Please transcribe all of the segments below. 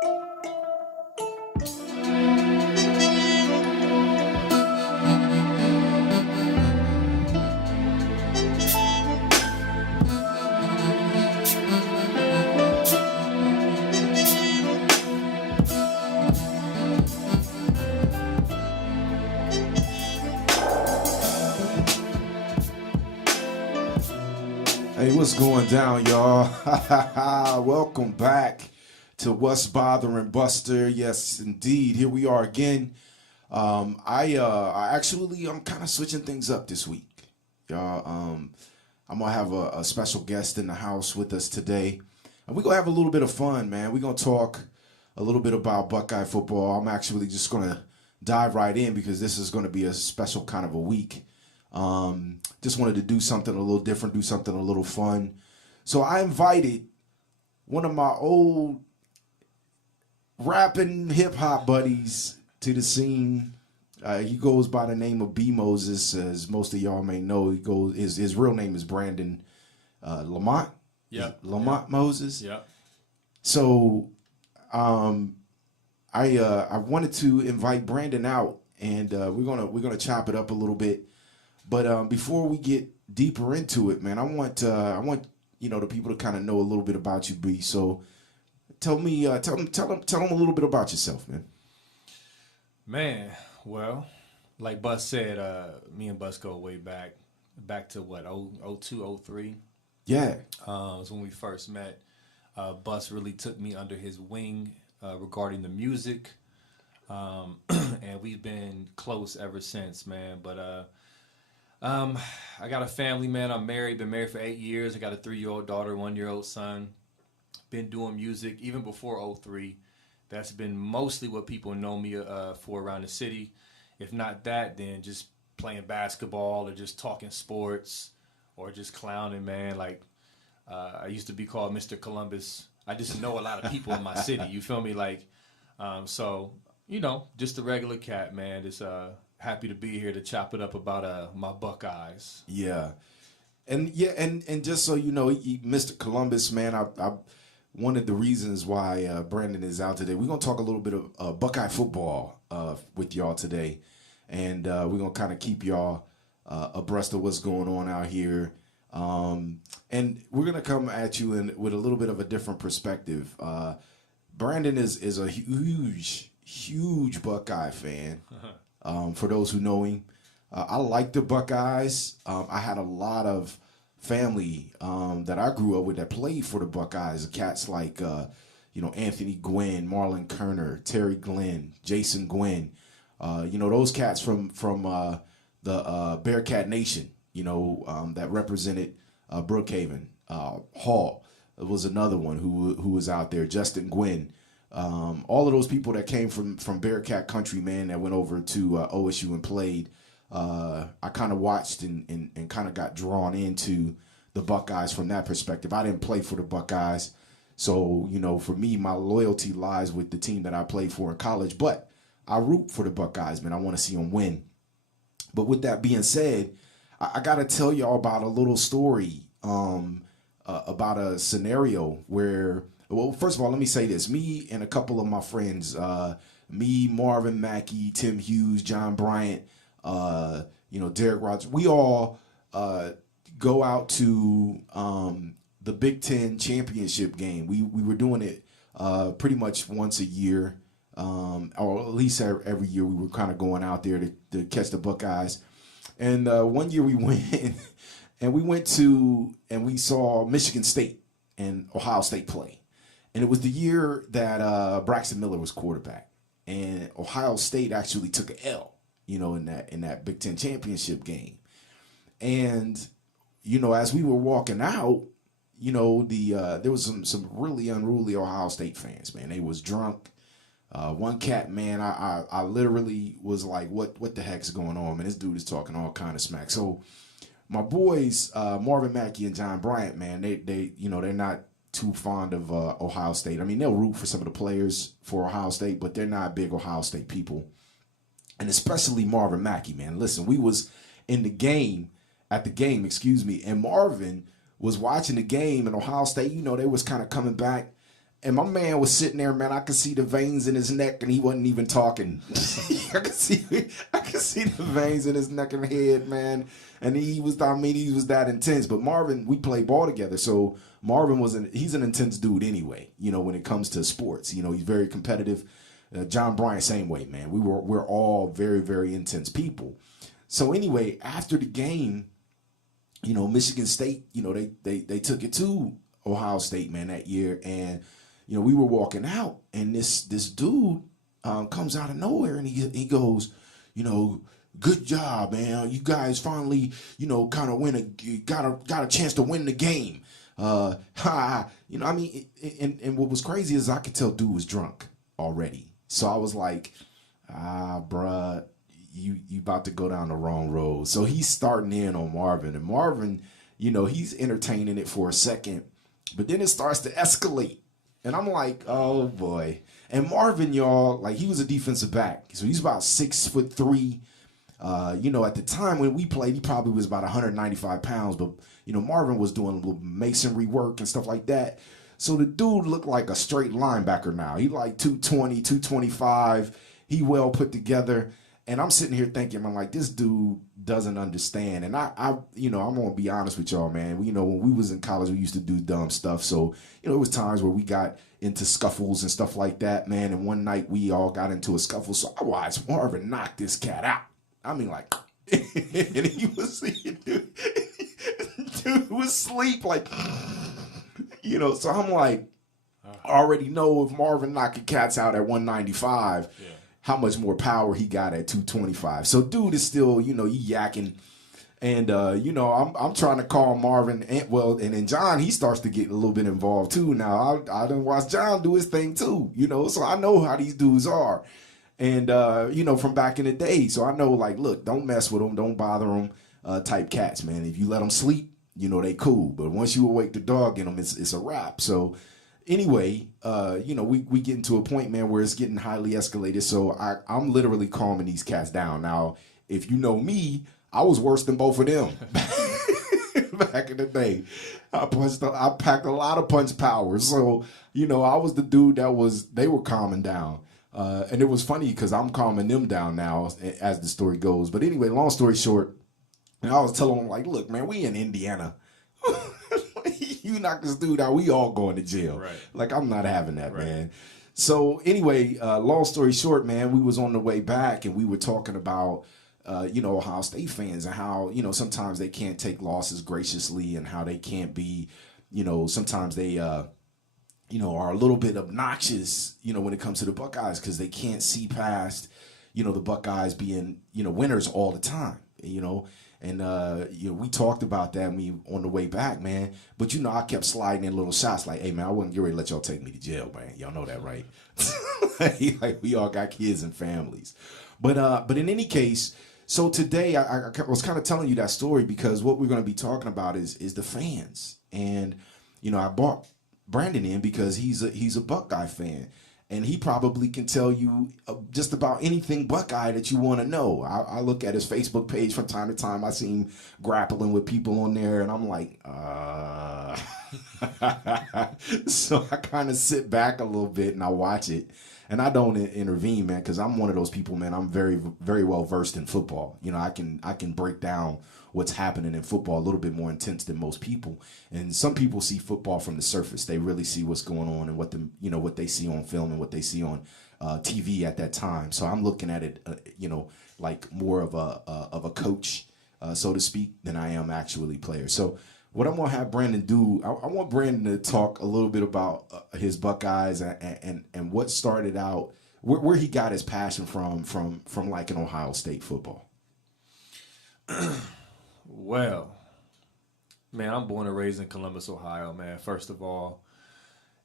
Hey, what's going down, y'all? Welcome back to What's Bothering Buster. Yes, indeed. Here we are again. I'm kind of switching things up this week, y'all. I'm gonna have a special guest in the house with us today, and we're gonna have a little bit of fun, man. We're gonna talk a little bit about Buckeye football. I'm actually just gonna dive right in because this is gonna be a special kind of a week. Just wanted to do something a little different, do something a little fun. So I invited one of my old rapping hip hop buddies to the scene. He goes by the name of B Moses, as most of y'all may know. His real name is Brandon Lamont. Yep. Lamont Moses. Yep. So I wanted to invite Brandon out, and we're gonna chop it up a little bit. But before we get deeper into it, man, I want the people to kind of know a little bit about you, B. So tell them a little bit about yourself, man. Man, well, like Bus said, me and Bus go way back to what, 02, 03? Yeah. Was when we first met. Bus really took me under his wing regarding the music, and we've been close ever since, man. But I got a family, man. I'm married. Been married for 8 years. I got a 3-year-old daughter, 1-year-old son. Been doing music even before 03. That's been mostly what people know me for around the city. If not that, then just playing basketball or just talking sports or just clowning, man. Like I used to be called Mr. Columbus. I just know a lot of people in my city. You feel me? Like so, just a regular cat, man. Just happy to be here to chop it up about my Buckeyes. Yeah. And just so you know, Mr. Columbus, man, I one of the reasons why Brandon is out today, we're going to talk a little bit of Buckeye football with y'all today. And we're going to kind of keep y'all abreast of what's going on out here. And we're going to come at you with a little bit of a different perspective. Brandon is a huge Buckeye fan. For those who know him, I like the Buckeyes. I had a lot of family that I grew up with that played for the Buckeyes. Cats like Anthony Gwynn, Marlon Kerner, Terry Glenn, Jason Gwynn. Those cats from the Bearcat Nation. That represented Brookhaven. Hall was another one who was out there. Justin Gwynn. All of those people that came from Bearcat country, man, that went over to OSU and played, I kind of watched and kind of got drawn into the Buckeyes from that perspective. I didn't play for the Buckeyes, so, for me, my loyalty lies with the team that I played for in college, but I root for the Buckeyes, man. I want to see them win. But with that being said, I got to tell y'all about a little story about a scenario where, well, first of all, let me say this. Me and a couple of my friends, Marvin Mackey, Tim Hughes, John Bryant, Derek Rogers, we all go out to the Big Ten championship game. We were doing it pretty much once a year, or at least every year we were kind of going out there to catch the Buckeyes. And one year we went, and we saw Michigan State and Ohio State play. And it was the year that Braxton Miller was quarterback, and Ohio State actually took an L, in that Big Ten championship game. And as we were walking out, there was some really unruly Ohio State fans, man. They was drunk. One cat, man, I literally was like, what the heck's going on, man? This dude is talking all kind of smack. So my boys, Marvin Mackey and John Bryant, man, they're not too fond of Ohio State. I mean, they'll root for some of the players for Ohio State, but they're not big Ohio State people. And especially Marvin Mackey, man. Listen, we was at the game, and Marvin was watching the game, and Ohio State, they was kind of coming back. And my man was sitting there, man. I could see the veins in his neck, and he wasn't even talking. I could see the veins in his neck and head, man. And he was that intense. But Marvin, we played ball together, so Marvin he's an intense dude anyway. When it comes to sports, he's very competitive. John Bryant, same way, man. We're all very, very intense people. So anyway, after the game, Michigan State, they took it to Ohio State, man, that year, and we were walking out, and this dude comes out of nowhere, and he goes, good job, man. You guys finally, kind of got a chance to win the game. And what was crazy is I could tell dude was drunk already. So I was like, bruh, you about to go down the wrong road. So he's starting in on Marvin, and Marvin, he's entertaining it for a second, but then it starts to escalate. And I'm like, oh boy. And Marvin, y'all, like, he was a defensive back. So he's about 6'3". At the time when we played, he probably was about 195 pounds. But, Marvin was doing a little masonry work and stuff like that. So the dude looked like a straight linebacker now. He like 220, 225. He well put together. And I'm sitting here thinking, I'm like, this dude doesn't understand. And I'm gonna be honest with y'all, man. When we was in college, we used to do dumb stuff. So, it was times where we got into scuffles and stuff like that, man. And one night we all got into a scuffle. So I watched Marvin knock this cat out. I mean, like, and he was, dude was asleep, like, so I'm like, I already know if Marvin knocking cats out at 195, how much more power he got at 225. So dude is still, he yakking. And, I'm trying to call Marvin. And then John, he starts to get a little bit involved too. Now, I done watched John do his thing too, so I know how these dudes are. And, from back in the day. So I know, like, look, don't mess with them. Don't bother them type cats, man. If you let them sleep, they cool. But once you awake the dog in them, it's a wrap. So anyway, we get into a point, man, where it's getting highly escalated. So I'm literally calming these cats down. Now, if you know me, I was worse than both of them back in the day. I packed a lot of punch power. So, I was the dude they were calming down. And it was funny because I'm calming them down now as the story goes. But anyway, long story short, and I was telling them, like, look, man, we in Indiana. You knock this dude out, we all going to jail. Right. Like, I'm not having that, right, man. So anyway, long story short, man, we was on the way back and we were talking about, Ohio State fans and how, sometimes they can't take losses graciously and how they can't be, sometimes they, are a little bit obnoxious, when it comes to the Buckeyes because they can't see past, the Buckeyes being, winners all the time, And, we talked about that on the way back, man. But, I kept sliding in little shots like, hey, man, I wasn't getting ready to let y'all take me to jail, man. Y'all know that, right? Like, we all got kids and families. But in any case, so today I was kind of telling you that story because what we're going to be talking about is the fans. And, I brought Brandon in because he's a Buckeye fan. And he probably can tell you just about anything Buckeye that you want to know. I look at his Facebook page from time to time. I see him grappling with people on there, and I'm like, So I kind of sit back a little bit and I watch it. And I don't intervene, man, because I'm one of those people, man. I'm very, very well versed in football. I can break down what's happening in football a little bit more intense than most people. And some people see football from the surface. They really see what's going on and what they see on film and what they see on TV at that time. So I'm looking at it, like more of a coach, so to speak, than I am actually player. So what I'm gonna have Brandon do, I want Brandon to talk a little bit about his Buckeyes and what started out, where he got his passion from like an Ohio State football. Well, man, I'm born and raised in Columbus, Ohio, man, first of all.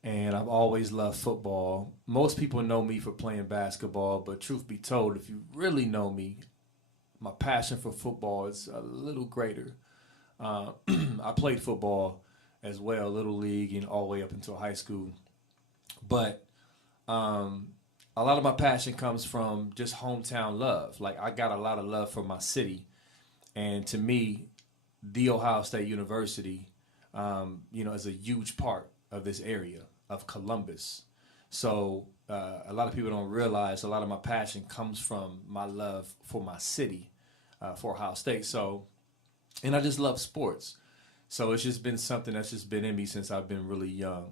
And I've always loved football. Most people know me for playing basketball, but truth be told, if you really know me, my passion for football is a little greater. I played football as well, Little League, and all the way up until high school. But a lot of my passion comes from just hometown love. Like, I got a lot of love for my city. And to me, The Ohio State University, is a huge part of this area. of Columbus. So a lot of people don't realize a lot of my passion comes from my love for my city, for Ohio State. So, and I just love sports. So it's just been something that's just been in me since I've been really young.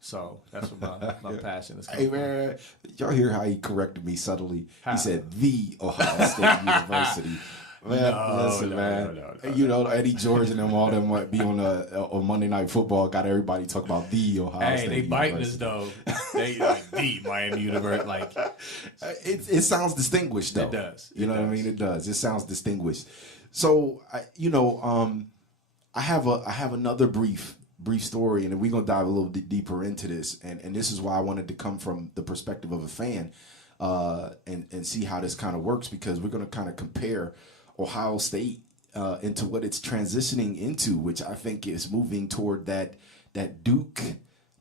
So that's what my passion is. Hey man, y'all hear how he corrected me subtly? He said the Ohio State University. Man, listen, man. You know, Eddie George and them, all them might be on Monday Night Football. Got everybody talk about the Ohio State. Hey, they biting us though. They like the Miami University. Like it sounds distinguished though. It does. You know what I mean? It does. It sounds distinguished. So I have another brief story, and we're gonna dive a little deeper into this. And this is why I wanted to come from the perspective of a fan, and see how this kind of works, because we're gonna kind of compare Ohio State into what it's transitioning into, which I think is moving toward that Duke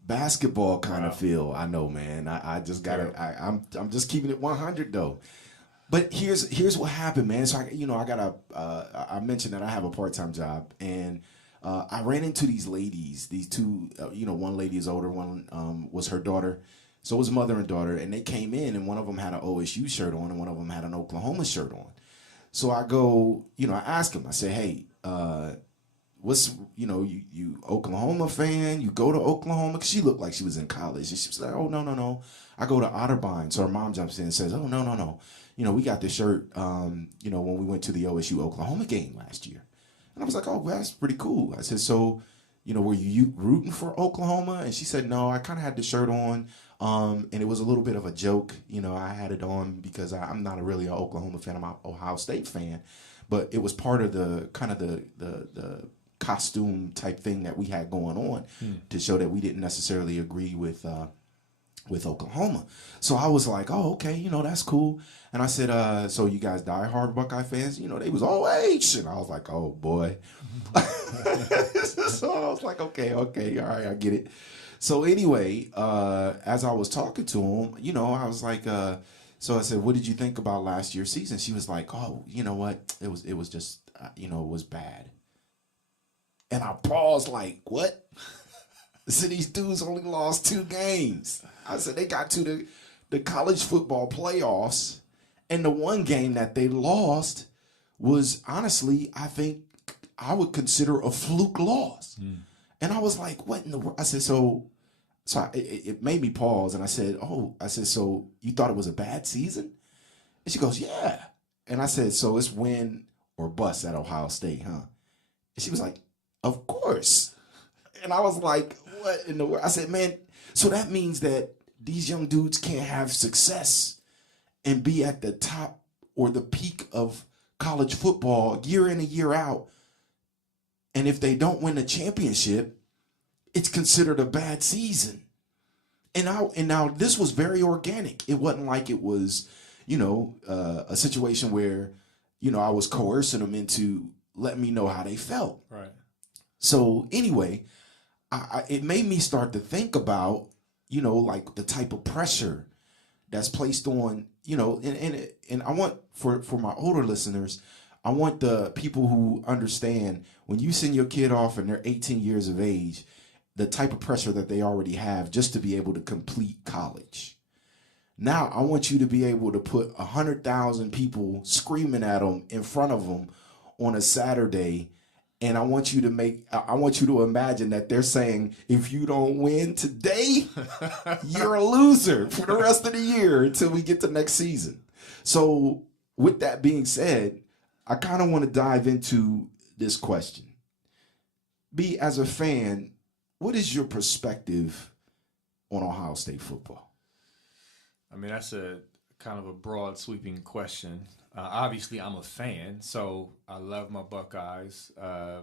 basketball kind of feel. I know, man. I just gotta. I'm just keeping it 100 though. But here's what happened, man. So I mentioned that I have a part-time job, and I ran into these ladies, these two. One lady is older, one was her daughter. So it was mother and daughter, and they came in, and one of them had an OSU shirt on, and one of them had an Oklahoma shirt on. So I go, I ask him, I say, hey, what's, you Oklahoma fan? You go to Oklahoma? Because she looked like she was in college. And she was like, oh, no. I go to Otterbein. So her mom jumps in and says, oh, no. We got this shirt, when we went to the OSU Oklahoma game last year. And I was like, oh, well, that's pretty cool. I said, so, were you rooting for Oklahoma? And she said, no, I kind of had the shirt on. And it was a little bit of a joke. I had it on because I'm not really an Oklahoma fan. I'm an Ohio State fan. But it was part of the kind of the costume type thing that we had going on to show that we didn't necessarily agree with Oklahoma. So I was like, oh, okay, that's cool. And I said, so you guys diehard Buckeye fans? They was all H. And I was like, oh, boy. So I was like, okay, all right, I get it. So anyway, as I was talking to him, I was like, so I said, what did you think about last year's season? She was like, oh, you know what? It was just, it was bad. And I paused like, what? So these dudes only lost 2 games. I said, they got to the college football playoffs, and the one game that they lost was, honestly, I think I would consider a fluke loss. And I was like, what in the world? I said, so it made me pause, and I said, so you thought it was a bad season? And she goes, yeah. And I said, so it's win or bust at Ohio State, huh? And she was like, of course. And I was like, what in the world? I said, man, so that means that these young dudes can't have success and be at the top or the peak of college football year in and year out. And if they don't win the championship, it's considered a bad season. And now this was very organic. It wasn't like it was, a situation where, I was coercing them into letting me know how they felt. Right. So anyway, it made me start to think about, like the type of pressure that's placed on, and I want for my older listeners, I want the people who understand when you send your kid off and they're 18 years of age, the type of pressure that they already have just to be able to complete college. Now, I want you to be able to put 100,000 people screaming at them in front of them on a Saturday. And I want you to imagine that they're saying, if you don't win today, you're a loser for the rest of the year until we get to next season. So with that being said, I kind of want to dive into this question. B, as a fan, what is your perspective on Ohio State football? I mean, that's a kind of a broad, sweeping question. Obviously, I'm a fan, so I love my Buckeyes. I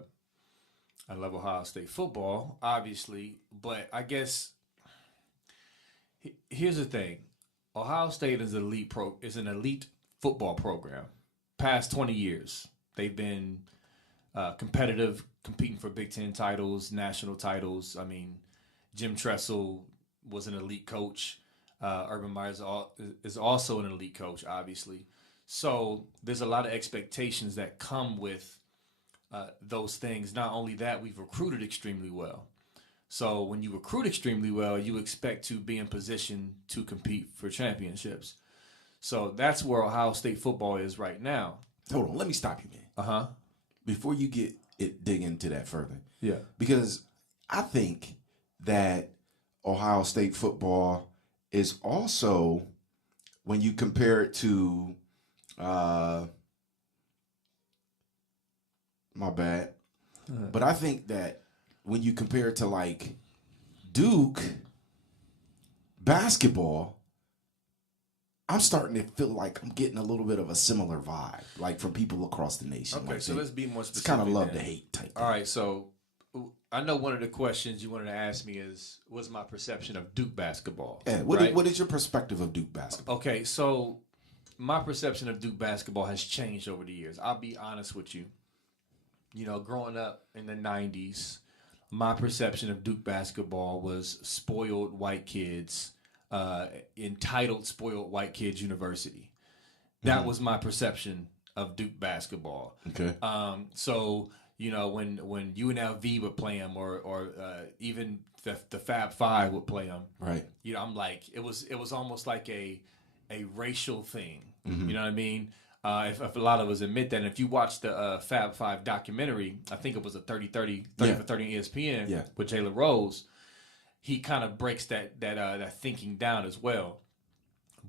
love Ohio State football, obviously. But I guess here's the thing. Ohio State is an elite football program. Past 20 years, they've been competitive, competing for Big Ten titles, national titles. I mean, Jim Tressel was an elite coach. Urban Meyer is also an elite coach, obviously. So there's a lot of expectations that come with those things. Not only that, we've recruited extremely well. So when you recruit extremely well, you expect to be in position to compete for championships. So that's where Ohio State football is right now. Hold on, let me stop you, man. Uh-huh. Before you dig into that further. Yeah. Because I think that Ohio State football is also, when you compare it to, my bad, but I think that when you compare it to like Duke basketball, I'm starting to feel like I'm getting a little bit of a similar vibe, like from people across the nation. Okay, like so let's be more specific. It's kind of love to hate type thing. All right, so I know one of the questions you wanted to ask me is, what's my perception of Duke basketball? Yeah, what is your perspective of Duke basketball? Okay, so my perception of Duke basketball has changed over the years. I'll be honest with you. You know, growing up in the 90s, my perception of Duke basketball was spoiled white kids, entitled spoiled white kids university. That was my perception of Duke basketball. Okay. So, you know, when UNLV would play them or even the Fab Five would play them, right? You know, I'm like, it was almost like a racial thing. You know what I mean? If a lot of us admit that, and if you watch the Fab Five documentary, I think it was a 30 for 30 on ESPN with Jalen Rose, he kind of breaks that thinking down as well.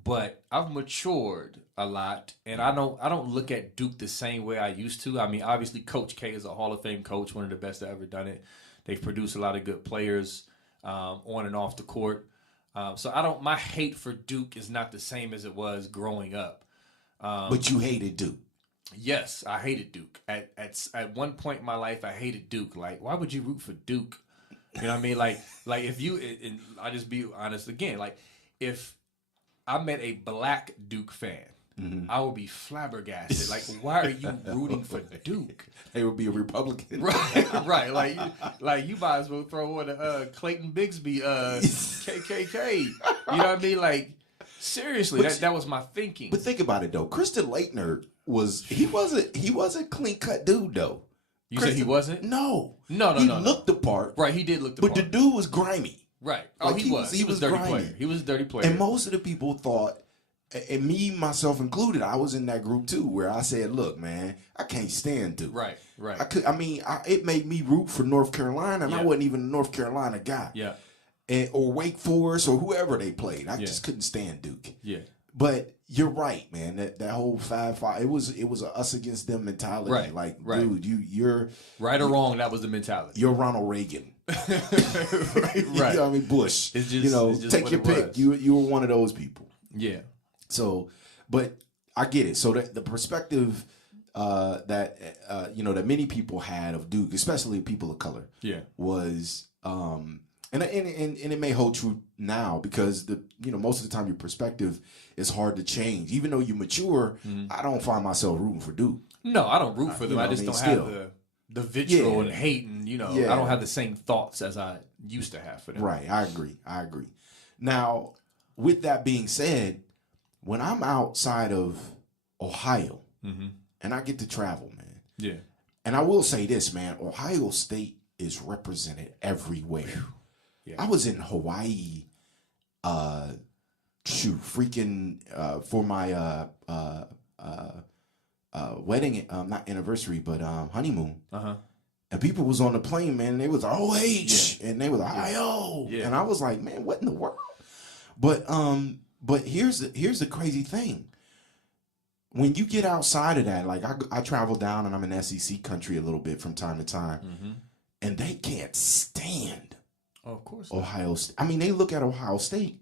But I've matured a lot, and I don't look at Duke the same way I used to. I mean, obviously, Coach K is a Hall of Fame coach, one of the best that ever done it. They've produced a lot of good players on and off the court. So my hate for Duke is not the same as it was growing up. But you hated Duke. Yes, I hated Duke. At one point in my life, I hated Duke. Like, why would you root for Duke? You know what I mean? Like if you, and I just be honest again, like if I met a black Duke fan, I would be flabbergasted. Like, why are you rooting for Duke? They would be a Republican. Right. Like you might as well throw in Clayton Bigsby, KKK. You know what I mean? Like, seriously, that was my thinking. But think about it though. Kristen Leitner he wasn't clean cut dude though. You said he wasn't? No. He looked the part. Right, he did look the part. But the dude was grimy. Right. Oh, like he was. He was a dirty player. He was a dirty player. And most of the people thought, and me, myself included, I was in that group too, where I said, look, man, I can't stand Duke. Right. It made me root for North Carolina, and I wasn't even a North Carolina guy. Yeah. Or Wake Forest or whoever they played. I just couldn't stand Duke. Yeah. But you're right, man. That whole 5-5, it was a us against them mentality. Right. Like, right. dude, you're right or wrong. That was the mentality. You're Ronald Reagan. Right. You know what I mean? Bush. It's just, take your pick. You were one of those people. Yeah. So, but I get it. So the perspective that many people had of Duke, especially people of color, was and it may hold true now because most of the time your perspective is hard to change. Even though you mature, I don't find myself rooting for Duke. No, I don't root for them. I just don't have the vitriol and hate, and I don't have the same thoughts as I used to have for them. Right, I agree. Now, with that being said, when I'm outside of Ohio and I get to travel, man, and I will say this, man, Ohio State is represented everywhere. Yeah. I was in Hawaii, for my wedding, not anniversary, but honeymoon. And people was on the plane, man, and they was OH, and they was IO, and I was like, man, what in the world? But here's the crazy thing. When you get outside of that, like I travel down and I'm in SEC country a little bit from time to time, and they can't stand of course Ohio State. I mean, they look at Ohio State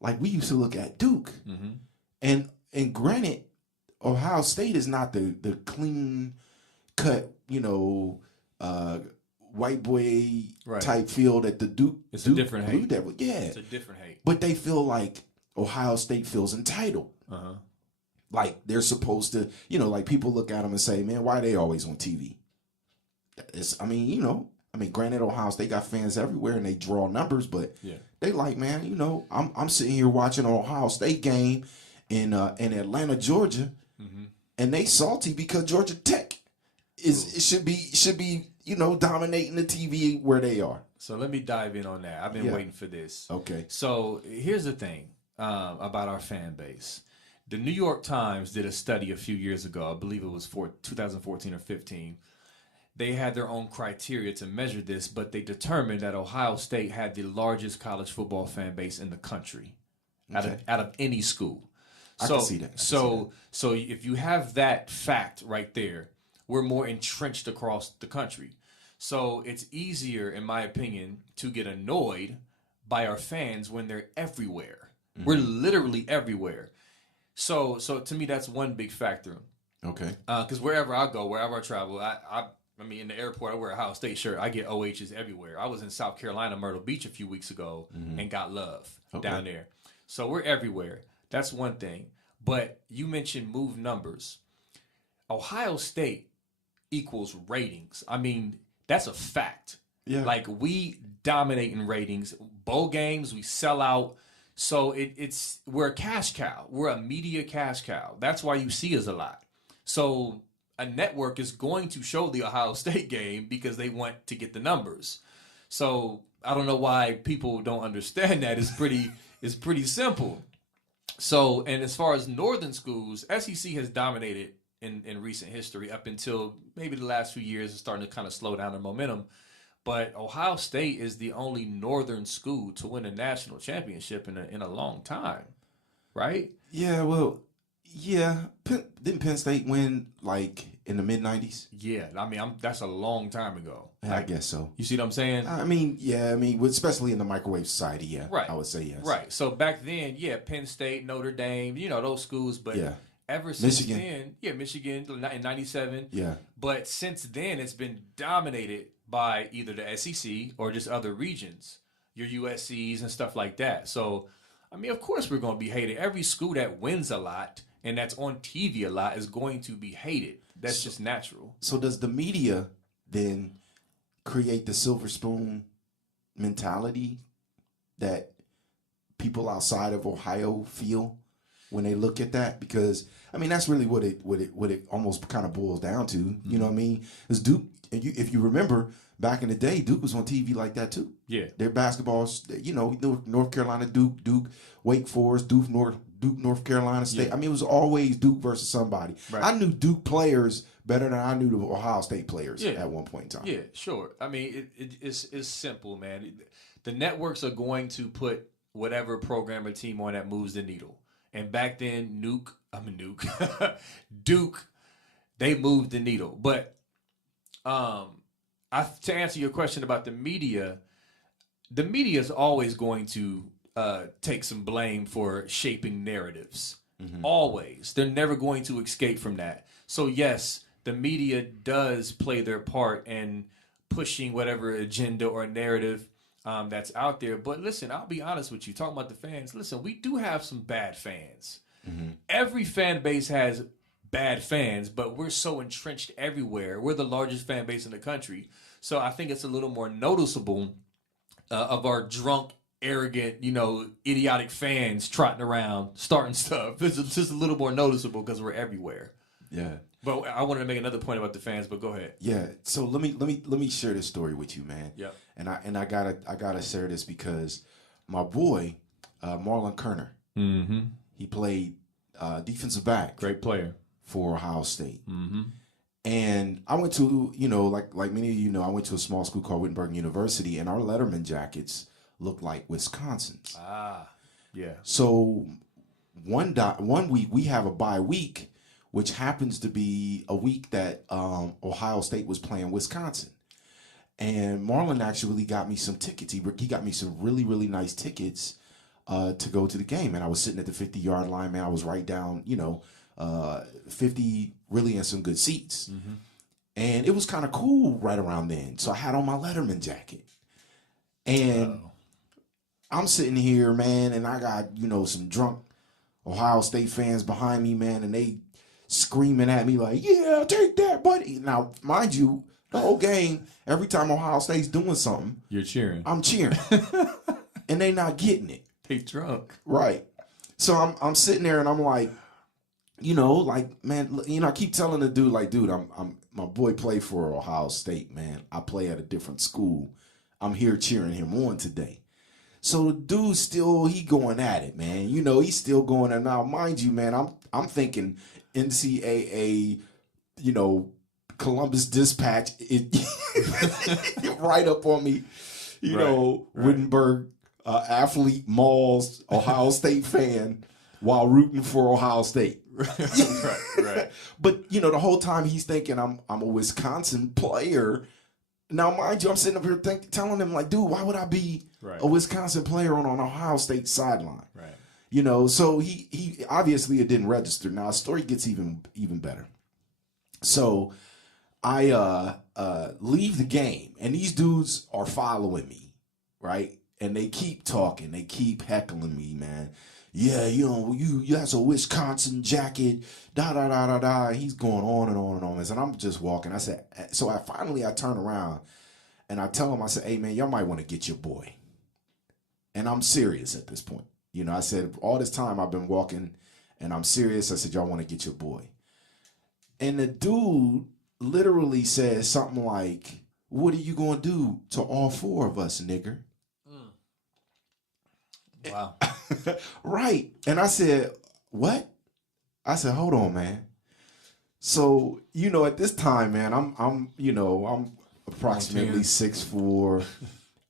like we used to look at Duke. And granted, Ohio State is not the clean cut, white boy type feel that the Duke. It's a different hate. It's a different hate. But they feel like Ohio State feels entitled. Like they're supposed to, like people look at them and say, man, why are they always on TV? Granted, Ohio State got fans everywhere and they draw numbers, but they like, man, I'm sitting here watching an Ohio State game in Atlanta, Georgia, and they salty because Georgia Tech should be dominating the TV where they are. So let me dive in on that. I've been waiting for this. Okay. So here's the thing about our fan base. The New York Times did a study a few years ago. I believe it was for 2014 or 15. They had their own criteria to measure this, but they determined that Ohio State had the largest college football fan base in the country, out of any school. I can see that. So if you have that fact right there, we're more entrenched across the country. So it's easier, in my opinion, to get annoyed by our fans when they're everywhere. Mm-hmm. We're literally everywhere. So to me, that's one big factor. Okay. Because wherever I go, wherever I travel, I mean, in the airport, I wear a Ohio State shirt. I get OHs everywhere. I was in South Carolina, Myrtle Beach a few weeks ago and got love down there. So we're everywhere. That's one thing. But you mentioned move numbers. Ohio State equals ratings. I mean, that's a fact. Yeah. Like, we dominate in ratings. Bowl games, we sell out. So we're a cash cow. We're a media cash cow. That's why you see us a lot. So a network is going to show the Ohio State game because they want to get the numbers. So I don't know why people don't understand that. It's pretty simple. So, and as far as northern schools, SEC has dominated in recent history up until maybe the last few years. It's starting to kind of slow down their momentum. But Ohio State is the only northern school to win a national championship in a long time, right? Yeah, well, yeah. Didn't Penn State win like in the mid-90s? Yeah, I mean, that's a long time ago. I guess so. You see what I'm saying? I mean, especially in the microwave society, yeah. Right. I would say yes. Right. So back then, Penn State, Notre Dame, those schools. But ever since then, Michigan in 97. Yeah. But since then, it's been dominated by either the SEC or just other regions, your USCs and stuff like that. So, I mean, of course we're going to be hated. Every school that wins a lot and that's on TV a lot is going to be hated. That's just natural. So does the media then create the silver spoon mentality that people outside of Ohio feel when they look at that? Because I mean, that's really what it almost kind of boils down to. Mm-hmm. You know what I mean? Because Duke, if you remember back in the day, Duke was on TV like that too. Yeah, their basketballs, North Carolina, Duke, Wake Forest, Duke, North Carolina State. Yeah. I mean, it was always Duke versus somebody. Right. I knew Duke players better than I knew the Ohio State players at one point in time. Yeah, sure. I mean, it's simple, man. The networks are going to put whatever program or team on that moves the needle. And back then, Duke, they moved the needle. But to answer your question about the media is always going to take some blame for shaping narratives. Mm-hmm. Always. They're never going to escape from that. So, yes, the media does play their part in pushing whatever agenda or narrative that's out there. But listen, I'll be honest with you. Talking about the fans, listen, we do have some bad fans. Mm-hmm. Every fan base has bad fans, but we're so entrenched everywhere. We're the largest fan base in the country. So I think it's a little more noticeable of our drunk, arrogant, idiotic fans trotting around, starting stuff. It's just a little more noticeable because we're everywhere. Yeah. But I wanted to make another point about the fans, but go ahead. Yeah. So let me share this story with you, man. Yeah. And I gotta share this because my boy, Marlon Kerner, he played defensive back. Great player. For Ohio State. Mm-hmm. And I went to, like many of you know, I went to a small school called Wittenberg University, and our Letterman jackets looked like Wisconsin's. Ah, yeah. So one week we have a bye week, which happens to be a week that Ohio State was playing Wisconsin. And Marlon actually got me some tickets. He got me some really, really nice tickets to go to the game. And I was sitting at the 50-yard line, man. I was right down, 50 really in some good seats. Mm-hmm. And it was kind of cool right around then. So I had on my Letterman jacket. And I'm sitting here, man, and I got, some drunk Ohio State fans behind me, man, and they screaming at me like, yeah, take that, buddy. Now, mind you, the whole game, every time Ohio State's doing something, you're cheering. I'm cheering. And they not getting it. They drunk. Right. So I'm sitting there and I'm like, man, I keep telling the dude, like, dude, I'm my boy played for Ohio State, man. I play at a different school. I'm here cheering him on today. So the dude still, he going at it, man. You know, he's still going. And now, mind you, man, I'm thinking NCAA, you know, Columbus Dispatch, it right up on me. You know, Wittenberg, athlete, Malls, Ohio State fan, while rooting for Ohio State. right. But you know, the whole time he's thinking I'm a Wisconsin player. Now, mind you, I'm sitting up here telling him like, dude, why would I be a Wisconsin player on an Ohio State sideline? Right. You know, so he obviously it didn't register. Now, the story gets even better. So I leave the game, and these dudes are following me, right? And they keep talking, they keep heckling me, man. Yeah, you know, you that's a Wisconsin jacket, da da da da da. He's going on and on and on. And I'm just walking. I said, so I finally turn around and I tell him, I said, hey man, y'all might want to get your boy. And I'm serious at this point. You know, I said, all this time I've been walking and I'm serious. I said, y'all want to get your boy. And the dude literally says something like, what are you going to do to all four of us, nigger? Wow. Right. And I said, what? I said, hold on, man. So, you know, at this time, man, I'm approximately 6'4".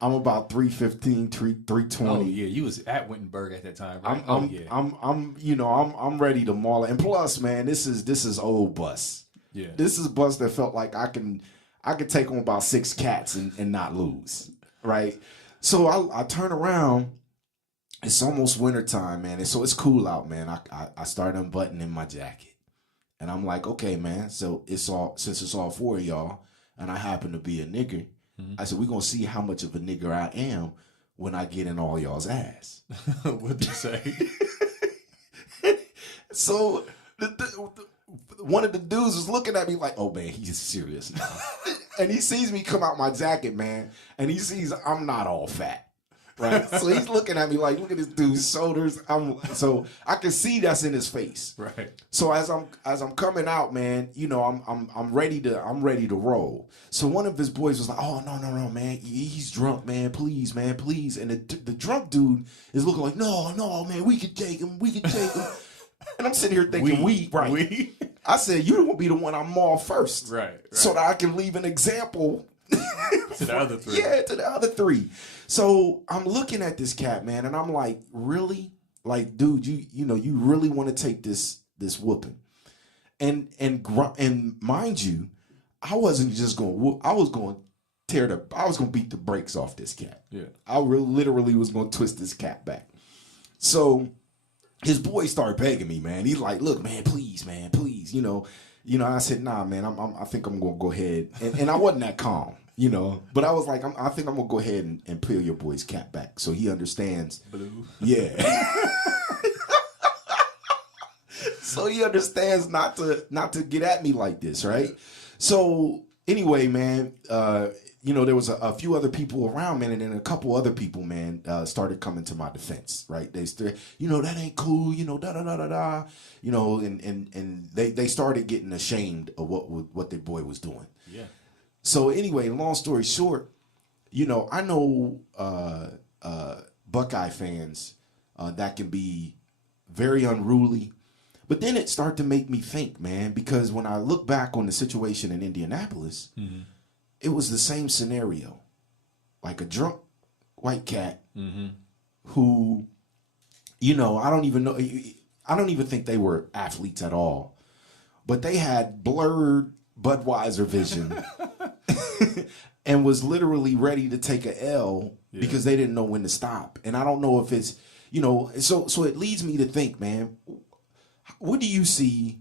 I'm about 315, 320. Oh yeah, you was at Wittenberg at that time, right? I'm ready to maul it. And plus, man, this is old bus. Yeah. This is bus that felt like I could take on about 6 cats and not lose. Right. So I turn around. It's almost wintertime, man. And so it's cool out, man. I start unbuttoning my jacket. And I'm like, okay, man. So since it's all four of y'all, and I happen to be a nigger, I said, we're gonna see how much of a nigger I am when I get in all y'all's ass. What'd you say? So one of the dudes was looking at me like, oh man, he's serious now. And he sees me come out my jacket, man, and he sees I'm not all fat. Right. So he's looking at me like, look at this dude's shoulders. So I can see that's in his face. Right. So as I'm coming out, man, you know, I'm ready to roll. So one of his boys was like, oh no, man, he's drunk, man, please. And the drunk dude is looking like, no, man, we could take him. And I'm sitting here thinking, we. I said, you won't be the one I'm maul first. Right. So that I can leave an example. To the other three. Yeah, to the other three. So I'm looking at this cat, man, and I'm like, really? Like, dude, you really want to take this whooping? And mind you, I wasn't just going to whoop. I was going to beat the brakes off this cat. Yeah. I literally was going to twist this cat back. So his boy started begging me, man. He's like, look, man, please. You know, I said, nah, man, I think I'm going to go ahead. And I wasn't that calm. You know, but I was like, I think I'm gonna go ahead and peel your boy's cap back so he understands. Blue. Yeah. So he understands not to get at me like this, right? So anyway, man, you know, there was a few other people around, man, and then a couple other people, man, started coming to my defense, right? They started, you know, that ain't cool, you know, da da da da da, you know, and they started getting ashamed of what their boy was doing. Yeah. So anyway, long story short, you know, I know Buckeye fans that can be very unruly, but then it started to make me think, man, because when I look back on the situation in Indianapolis, it was the same scenario, like a drunk white cat who, you know, I don't even think they were athletes at all, but they had blurred Budweiser vision. And was literally ready to take a L because they didn't know when to stop. And I don't know if it's, you know, so it leads me to think, man, what do you see,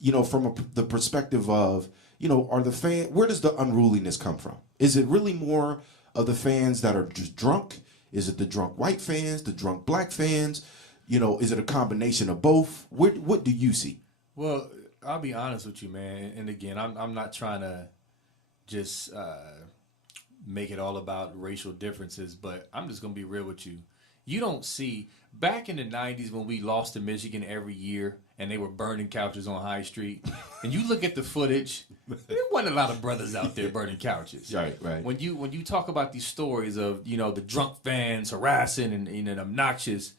you know, from the perspective of, you know, where does the unruliness come from? Is it really more of the fans that are just drunk? Is it the drunk white fans, the drunk black fans? You know, is it a combination of both? What do you see? Well, I'll be honest with you, man. And again, I'm not trying to just make it all about racial differences, but I'm just gonna be real with you. You don't see back in the 90s when we lost to Michigan every year and they were burning couches on High Street. And you look at the footage, there wasn't a lot of brothers out there burning couches. Right, right. When you talk about these stories of, the drunk fans harassing and obnoxious,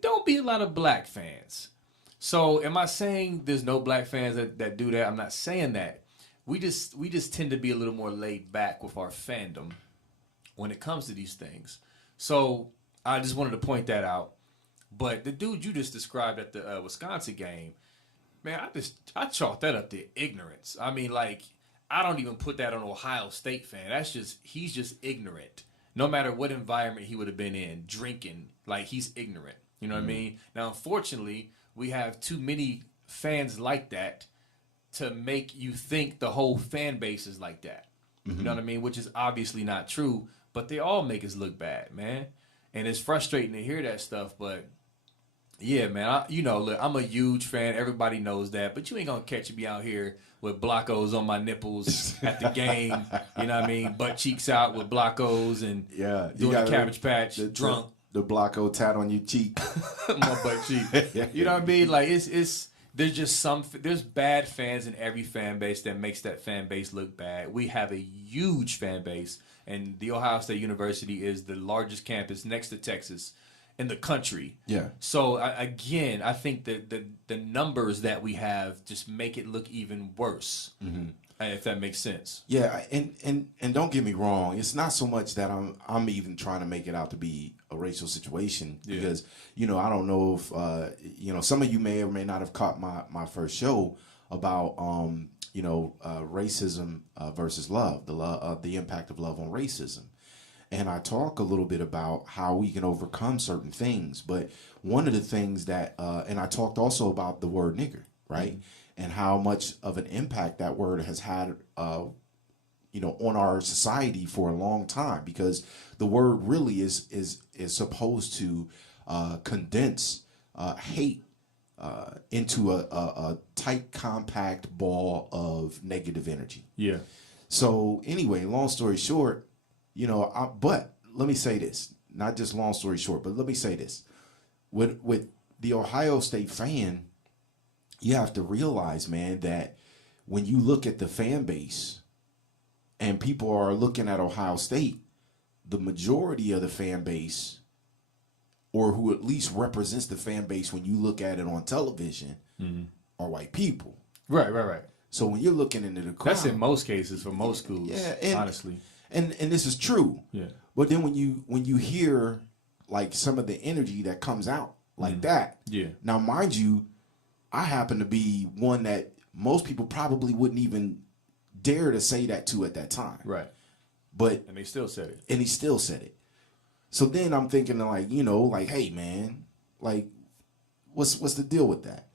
don't be a lot of black fans. So am I saying there's no black fans that do that? I'm not saying that. We just tend to be a little more laid back with our fandom when it comes to these things. So I just wanted to point that out. But the dude you just described at the Wisconsin game, man, I chalked that up to ignorance. I mean, like, I don't even put that on an Ohio State fan. He's just ignorant. No matter what environment he would have been in, drinking, like, he's ignorant. You know what I mean? Now, unfortunately, we have too many fans like that to make you think the whole fan base is like that. You know what I mean? Which is obviously not true, but they all make us look bad, man. And it's frustrating to hear that stuff, but yeah, man, look, I'm a huge fan. Everybody knows that, but you ain't gonna catch me out here with blockos on my nipples at the game. You know what I mean? Butt cheeks out with blockos and doing a Cabbage Patch, drunk. The blocko tat on your cheek. My butt cheek. You know what I mean? Like there's just there's bad fans in every fan base that makes that fan base look bad. We have a huge fan base, and the Ohio State University is the largest campus next to Texas in the country. Yeah. So I think that the numbers that we have just make it look even worse. If that makes sense. Yeah, and don't get me wrong, it's not so much that I'm even trying to make it out to be a racial situation because I don't know if some of you may or may not have caught my first show about racism versus love, the impact of love on racism. And I talk a little bit about how we can overcome certain things, but one of the things that and I talked also about the word nigger, right? And how much of an impact that word has had, on our society for a long time, because the word really is supposed to condense hate into a tight, compact ball of negative energy. Yeah. So anyway, long story short, but let me say this, not just long story short, but let me say this, with the Ohio State fan. You have to realize, man, that when you look at the fan base and people are looking at Ohio State, the majority of the fan base, or who at least represents the fan base when you look at it on television, are white people. Right. So when you're looking into the crowd, that's in most cases for most schools, honestly. And this is true. Yeah. But then when you hear like some of the energy that comes out like that, now mind you, I happen to be one that most people probably wouldn't even dare to say that to at that time. Right. And they still said it. And he still said it. So then I'm thinking like, hey man, like what's the deal with that?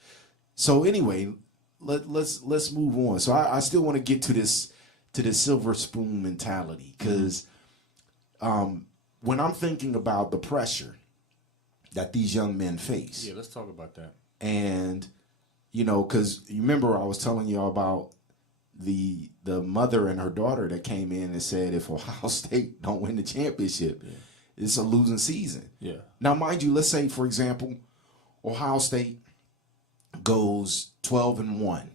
So anyway, let's move on. So I still want to get to this silver spoon mentality, because when I'm thinking about the pressure that these young men face. Yeah, let's talk about that. And because you remember I was telling you about the mother and her daughter that came in and said if Ohio State don't win the championship, it's a losing season. Yeah. Now, mind you, let's say, for example, Ohio State goes 12-1.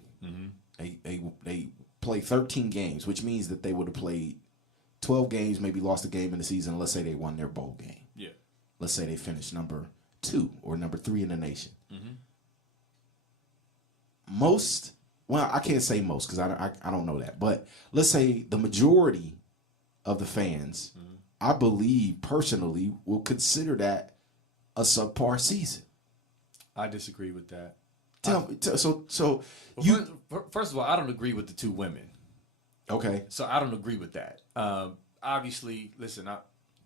They play 13 games, which means that they would have played 12 games, maybe lost a game in the season. Let's say they won their bowl game. Yeah. Let's say they finished number 2 or number 3 in the nation. I can't say most because I don't know that, but let's say the majority of the fans, I believe personally, will consider that a subpar season. I disagree with that. First of all, I don't agree with the 2 women. Okay. So I don't agree with that. Obviously, listen,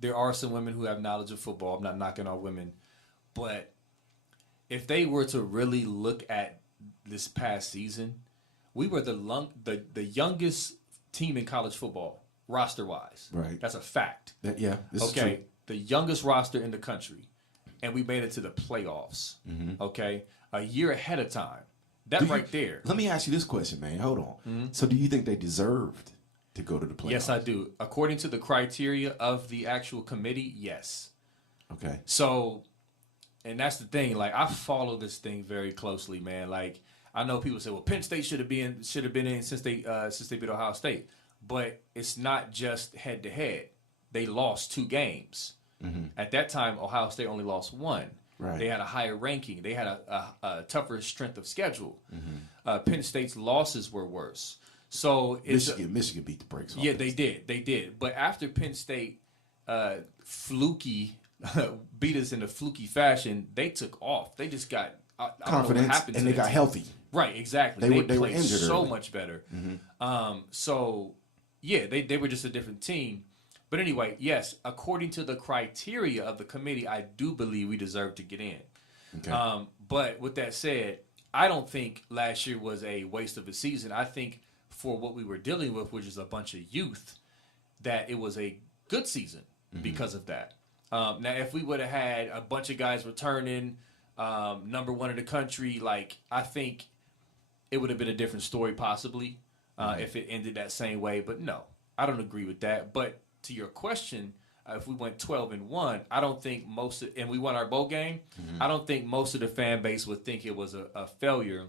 there are some women who have knowledge of football. I'm not knocking all women, but if they were to really look at this past season, we were the youngest team in college football, roster-wise. Right. That's a fact. This is true. The youngest roster in the country, and we made it to the playoffs, okay, a year ahead of time. There. Let me ask you this question, man. Hold on. So do you think they deserved to go to the playoffs? Yes, I do. According to the criteria of the actual committee, yes. Okay. So, and that's the thing. Like, I follow this thing very closely, man. Like, I know people say, "Well, Penn State should have been in since they beat Ohio State," but it's not just head to head. They lost 2 games. Mm-hmm. At that time, Ohio State only lost 1. Right. They had a higher ranking. They had a tougher strength of schedule. Mm-hmm. Penn State's losses were worse. So Michigan beat the brakes off. Yeah, they did. But after Penn State beat us in a fluky fashion, they took off. They just got confidence, I don't know what happened and to they got healthy. Right, exactly. They were played injured so early. much better. Mm-hmm. So yeah, they were just a different team. But anyway, yes, according to the criteria of the committee, I do believe we deserve to get in. Okay. But with that said, I don't think last year was a waste of a season. I think for what we were dealing with, which is a bunch of youth, that it was a good season because of that. Now, if we would have had a bunch of guys returning, number 1 in the country, like, I think it would have been a different story possibly if it ended that same way. But no, I don't agree with that. But to your question, if we went 12-1, I don't think and we won our bowl game, I don't think most of the fan base would think it was a failure.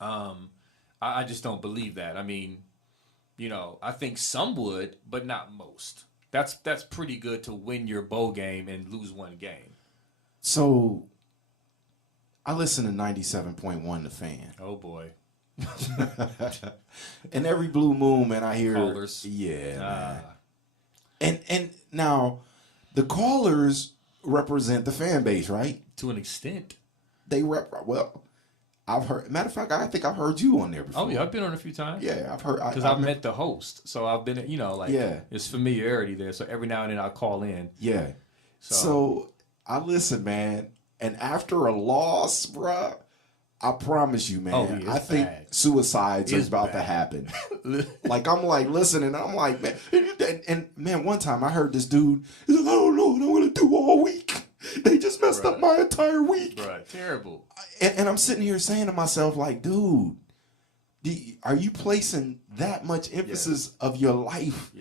I just don't believe that. I mean, I think some would, but not most. That's pretty good to win your bowl game and lose 1 game. So I listen to 97.1 The Fan. Oh boy. And every blue moon, man, I hear callers. Yeah, man. And now the callers represent the fan base, right? To an extent. Well, I've heard. Matter of fact, I think I've heard you on there before. Oh yeah, I've been on a few times. Yeah, I've heard. Because I've met the host, so I've been, it's familiarity there. So every now and then I call in. Yeah. So I listen, man, and after a loss, bruh, I promise you, man, I think suicides are about to happen. Like, I'm like, listening, I'm like, man, and man, one time I heard this dude, he's like, I don't know what I'm going to do all week. They just messed up my entire week. Right, terrible. And I'm sitting here saying to myself, like, dude, are you placing that much emphasis of your life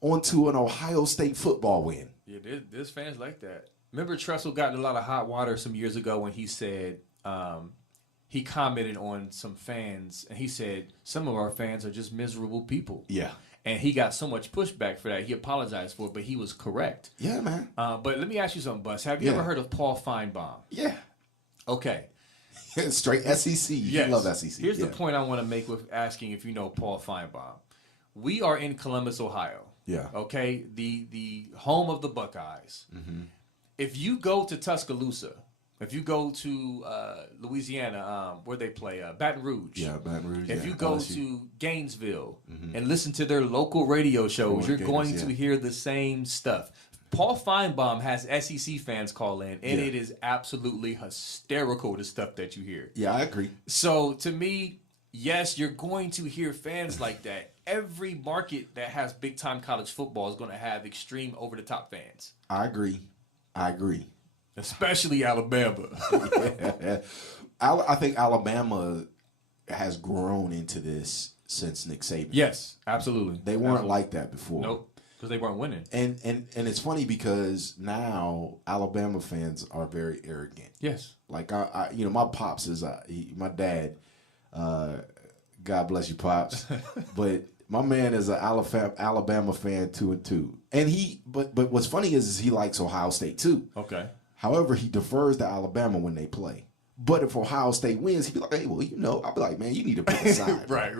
onto an Ohio State football win? Yeah, there's fans like that. Remember Tressel got in a lot of hot water some years ago when he said, he commented on some fans, and he said, some of our fans are just miserable people. Yeah. And he got so much pushback for that. He apologized for it, but he was correct. Yeah, man. But let me ask you something, Bus. Have you ever heard of Paul Feinbaum? Yeah. Okay. Straight SEC. Yes. You love SEC. Here's the point I want to make with asking if you know Paul Feinbaum. We are in Columbus, Ohio. Yeah. Okay? The home of the Buckeyes. Mm-hmm. If you go to Tuscaloosa, if you go to Louisiana, where they play, Baton Rouge. Yeah, Baton Rouge. If you go to Gainesville and listen to their local radio shows, you're going to hear the same stuff. Paul Feinbaum has SEC fans call in, and it is absolutely hysterical, the stuff that you hear. Yeah, I agree. So, to me, yes, you're going to hear fans like that. Every market that has big-time college football is going to have extreme, over-the-top fans. I agree. Especially Alabama. Yeah. I think Alabama has grown into this since Nick Saban. Yes, absolutely. They weren't like that before. Nope, because they weren't winning. And it's funny because now Alabama fans are very arrogant. Yes. Like I my pops is my dad. God bless you, pops. But my man is an Alabama fan 2-2, and but what's funny is he likes Ohio State too. Okay. However, he defers to Alabama when they play. But if Ohio State wins, he'd be like, hey, well, I'll be like, man, you need to pick a side. right.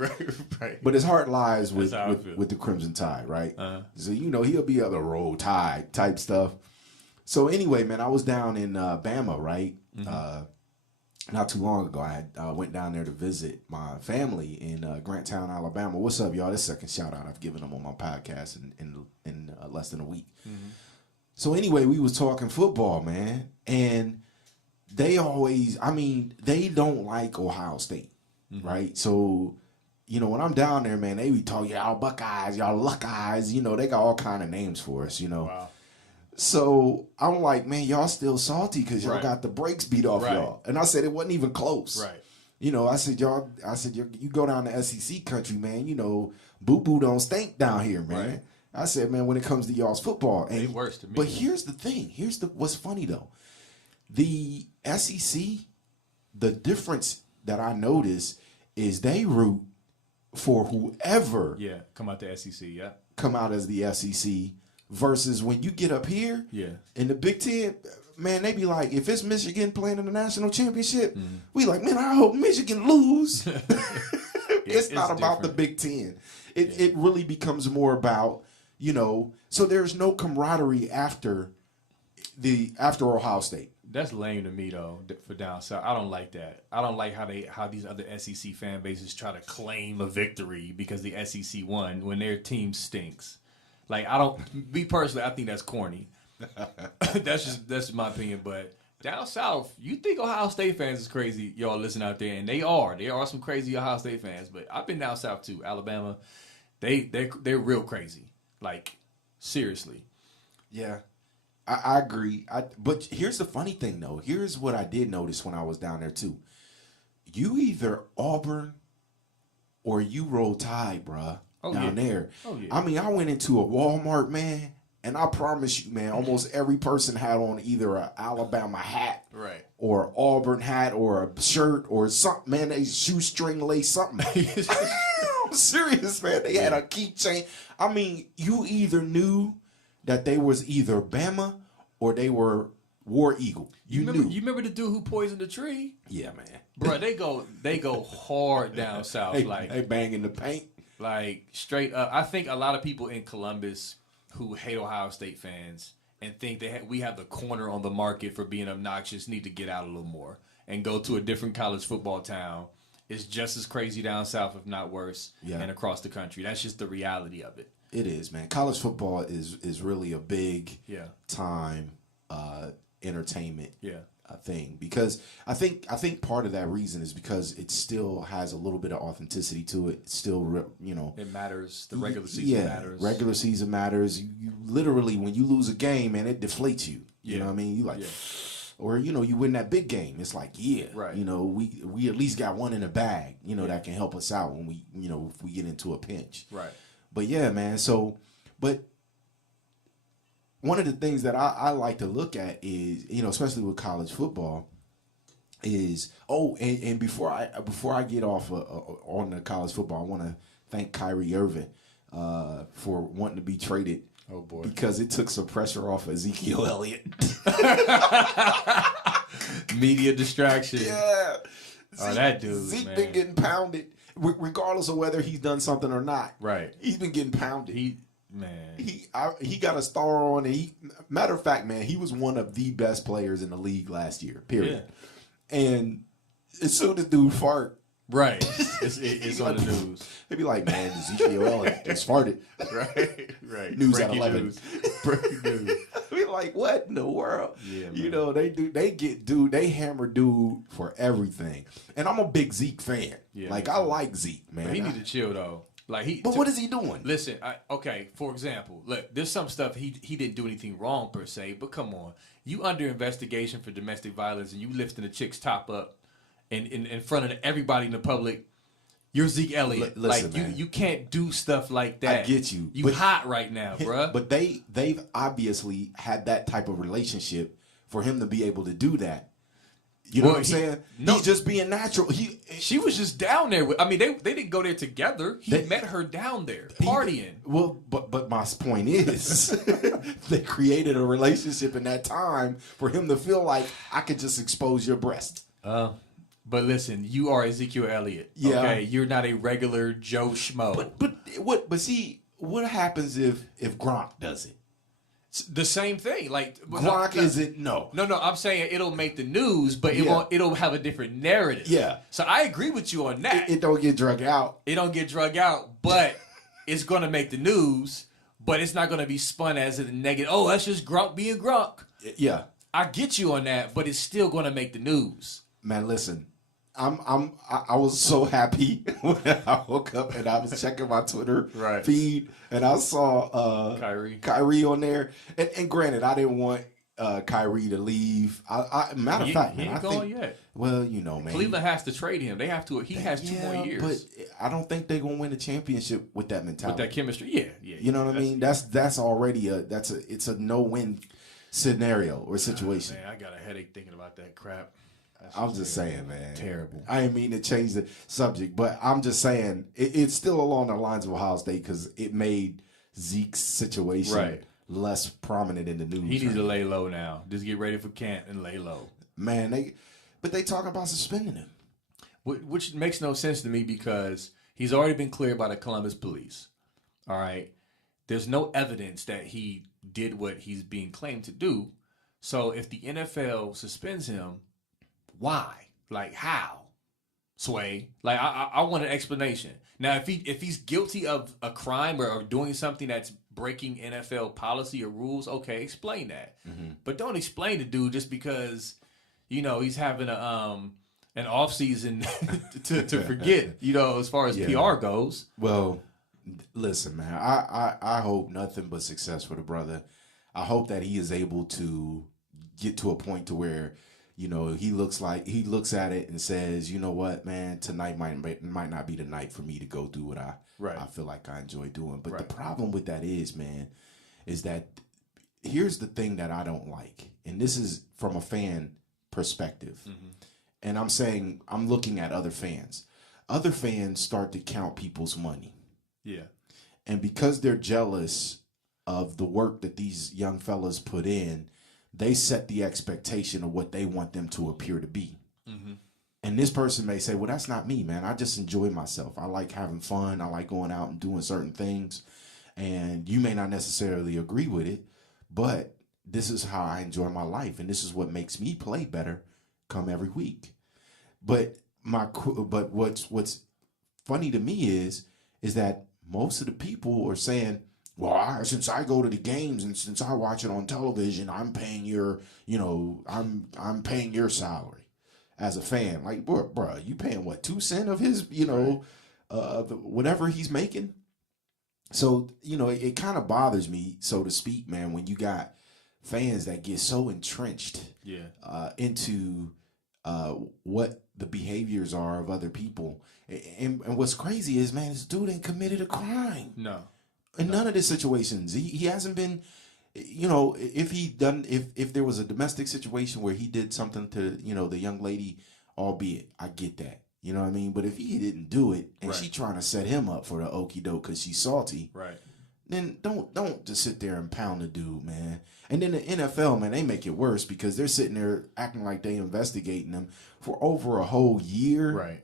But his heart lies with the Crimson Tide, right? So, he'll be on the roll tide type stuff. So anyway, man, I was down in Bama, right? Mm-hmm. Not too long ago. I went down there to visit my family in Granttown, Alabama. What's up, y'all? This second shout out I've given them on my podcast in less than a week. Mm-hmm. So anyway, we was talking football, man, and they don't like Ohio State, right? So, when I'm down there, man, they be talking, y'all Buckeyes, y'all Luckeyes, they got all kind of names for us, Wow. So I'm like, man, y'all still salty because y'all got the brakes beat off y'all. And I said it wasn't even close. Right. I said, you go down to SEC country, man, boo-boo don't stink down here, man. Right. I said, man, when it comes to y'all's football, They worse to me. But here's the thing. What's funny though. The SEC, the difference that I notice is they root for whoever come out the SEC, come out as the SEC versus when you get up here in the Big Ten, man, they be like, if it's Michigan playing in the national championship, we like, man, I hope Michigan lose. It's not about the Big Ten. It really becomes more about, so there's no camaraderie after Ohio State. That's lame to me though. For down south, I don't like that. I don't like how these other SEC fan bases try to claim a victory because the SEC won when their team stinks. Like me personally, I think that's corny. that's my opinion. But down south, you think Ohio State fans is crazy? Y'all listen out there, and they are. There are some crazy Ohio State fans. But I've been down south too, Alabama. They're real crazy. Like seriously. Yeah. I agree. But here's the funny thing, though. Here's what I did notice when I was down there, too. You either Auburn or you Roll Tide, bruh, down there. Oh, yeah. I mean, I went into a Walmart, man, and I promise you, man, almost every person had on either an Alabama hat or Auburn hat or a shirt or something, man, a shoestring lace, something. I'm serious, man. They had a keychain. I mean, you either knew that they was either Bama or they were War Eagle. You knew. You remember the dude who poisoned the tree? Yeah, man. Bro, they go hard down south. They bang in the paint. Like straight up. I think a lot of people in Columbus who hate Ohio State fans and think we have the corner on the market for being obnoxious need to get out a little more and go to a different college football town. It's just as crazy down south, if not worse, and across the country. That's just the reality of it. It is, man. College football is really a big time entertainment thing because I think part of that reason is because it still has a little bit of authenticity to it. It's still, it matters. The regular season matters. Regular season matters. You literally, when you lose a game, man, it deflates you. You know what I mean? You like, or you win that big game. It's like, right. We at least got one in the bag. That can help us out when we if we get into a pinch. Right. But yeah, man. So, but one of the things that I like to look at is, especially with college football, is and before I get off on the college football, I want to thank Kyrie Irving for wanting to be traded. Oh boy! Because it took some pressure off Ezekiel Elliott. Media distraction. Yeah. That dude. Zeke man. been getting pounded. Regardless of whether he's done something or not, right? He's been getting pounded. He got a star on, and matter of fact, man, he was one of the best players in the league last year. Period. Yeah. And as soon as dude fart, right, it's on the news. They be like, man, Ezekiel Elliott just farted. Right. News Breaking at 11. Breaking news. We like, what in the world? Yeah, man. They hammer dude for everything. And I'm a big Zeke fan. Yeah, I like Zeke, man. But he need to chill though. But what is he doing? Listen, for example, look, there's some stuff he didn't do anything wrong per se, but come on, you under investigation for domestic violence and you lifting a chick's top up in front of everybody in the public. You're Zeke Elliott. Listen, man. You can't do stuff like that. I get you. You hot right now, bruh. But they've obviously had that type of relationship for him to be able to do that. You know what I'm saying? No, he's just being natural. She was just down there. They didn't go there together. He met her down there partying. But my point is, they created a relationship in that time for him to feel like I could just expose your breast. But listen, you are Ezekiel Elliott. Yeah. Okay, you're not a regular Joe Schmo. But see, what happens if Gronk does it? The same thing. Gronk isn't no. I'm saying it'll make the news, but it'll have a different narrative. Yeah. So I agree with you on that. It don't get drug out. It don't get drug out, but it's gonna make the news. But it's not gonna be spun as a negative. Oh, that's just Gronk being Gronk. Yeah. I get you on that, but it's still gonna make the news. Man, listen. I was so happy when I woke up and I was checking my Twitter feed and I saw Kyrie on there. And granted, I didn't want Kyrie to leave. Matter of fact, man, he ain't going yet. Well, you know, man, Cleveland has to trade him. They have to. He has 2 more years. But I don't think they're gonna win a championship with that mentality. With that chemistry, yeah. You know what I mean? That's already it's a no-win scenario or situation. Man, I got a headache thinking about that crap. I'm just saying, man. Terrible. I didn't mean to change the subject, but I'm just saying it's still along the lines of Ohio State because it made Zeke's situation less prominent in the news. He needs to lay low now. Just get ready for camp and lay low. Man, they talk about suspending him. Which makes no sense to me because he's already been cleared by the Columbus police. All right. There's no evidence that he did what he's being claimed to do. So if the NFL suspends him, why? Like how? Sway. Like I want an explanation. Now if he's guilty of a crime or doing something that's breaking NFL policy or rules, okay, explain that. Mm-hmm. But don't explain the dude just because, he's having an off season to forget, as far as PR goes. Well, listen, man, I hope nothing but success for the brother. I hope that he is able to get to a point to where, he looks at it and says, you know what, man, tonight might not be the night for me to go do what I feel like I enjoy doing. But the problem with that is, man, is that here's the thing that I don't like. And this is from a fan perspective. Mm-hmm. And I'm looking at other fans. Other fans start to count people's money. Yeah. And because they're jealous of the work that these young fellas put in, they set the expectation of what they want them to appear to be. Mm-hmm. And this person may say, well, that's not me, man. I just enjoy myself. I like having fun. I like going out and doing certain things. And you may not necessarily agree with it, but this is how I enjoy my life. And this is what makes me play better come every week. But what's funny to me is that most of the people are saying, well, since I go to the games and since I watch it on television, I'm paying I'm paying your salary as a fan. Like, bro, you paying what, 2 cents of his, whatever he's making? So, it kind of bothers me, so to speak, man, when you got fans that get so entrenched into what the behaviors are of other people. And what's crazy is, man, this dude ain't committed a crime. No. In none of these situations. He hasn't been, if there was a domestic situation where he did something to, the young lady, albeit, I get that. You know what I mean? But if he didn't do it and she trying to set him up for the okie doke because she's salty, then don't just sit there and pound the dude, man. And then the NFL, man, they make it worse because they're sitting there acting like they investigating him for over a whole year. Right.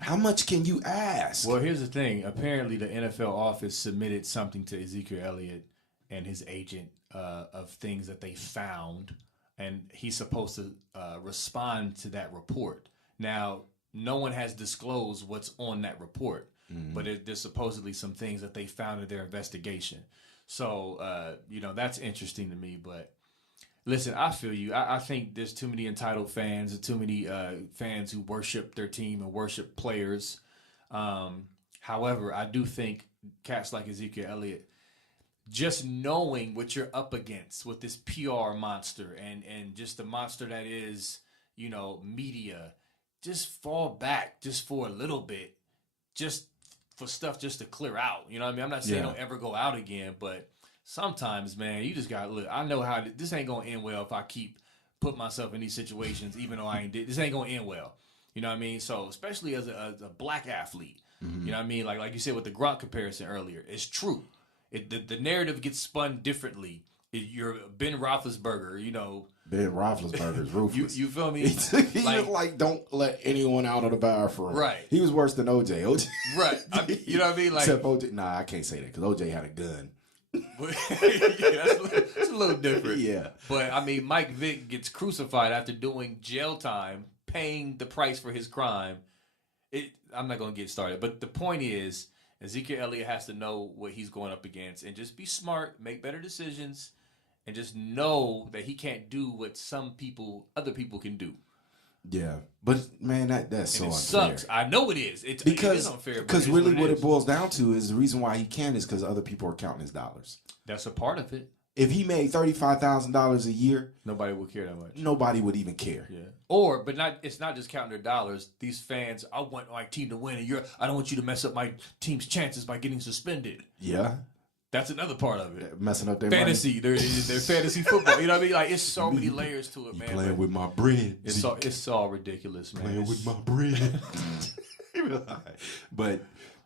How much can you ask? Well, here's the thing. Apparently, the NFL office submitted something to Ezekiel Elliott and his agent of things that they found, and he's supposed to respond to that report. Now, no one has disclosed what's on that report, but there's supposedly some things that they found in their investigation. So, that's interesting to me. But listen, I feel you. I think there's too many entitled fans and too many fans who worship their team and worship players. However, I do think cats like Ezekiel Elliott, just knowing what you're up against with this PR monster and just the monster that is, media, just fall back just for a little bit, just for stuff just to clear out. You know what I mean? I'm not saying don't ever go out again, but sometimes, man, you just got to look. I know how this ain't going to end well if I keep putting myself in these situations, even though I ain't did. This ain't going to end well. You know what I mean? So especially as a black athlete, you know what I mean? Like you said with the Gronk comparison earlier, it's true. The narrative gets spun differently. You're Ben Roethlisberger, Ben Roethlisberger's ruthless. You feel me? He was like, don't let anyone out of the bathroom. Right. He was worse than OJ. Right. You know what I mean? Like, except OJ. Nah, I can't say that because OJ had a gun. That's a little different. Yeah. But, I mean, Mike Vick gets crucified after doing jail time, paying the price for his crime. I'm not going to get started. But the point is, Ezekiel Elliott has to know what he's going up against and just be smart, make better decisions, and just know that he can't do what other people can do. Yeah, but man, that's so unfair. Sucks. I know it is. It is unfair. Because really, what it boils down to is the reason why he can is because other people are counting his dollars. That's a part of it. if he made $35,000 a year, nobody would care that much. Nobody would even care. Yeah. It's not just counting their dollars. These fans, I want my team to win, and I don't want you to mess up my team's chances by getting suspended. Yeah. That's another part of it. Messing up their fantasy. Their fantasy football. You know what I mean? Like, it's so many layers to it, man. Playing with my bread. It's all ridiculous, man. Playing with my bread.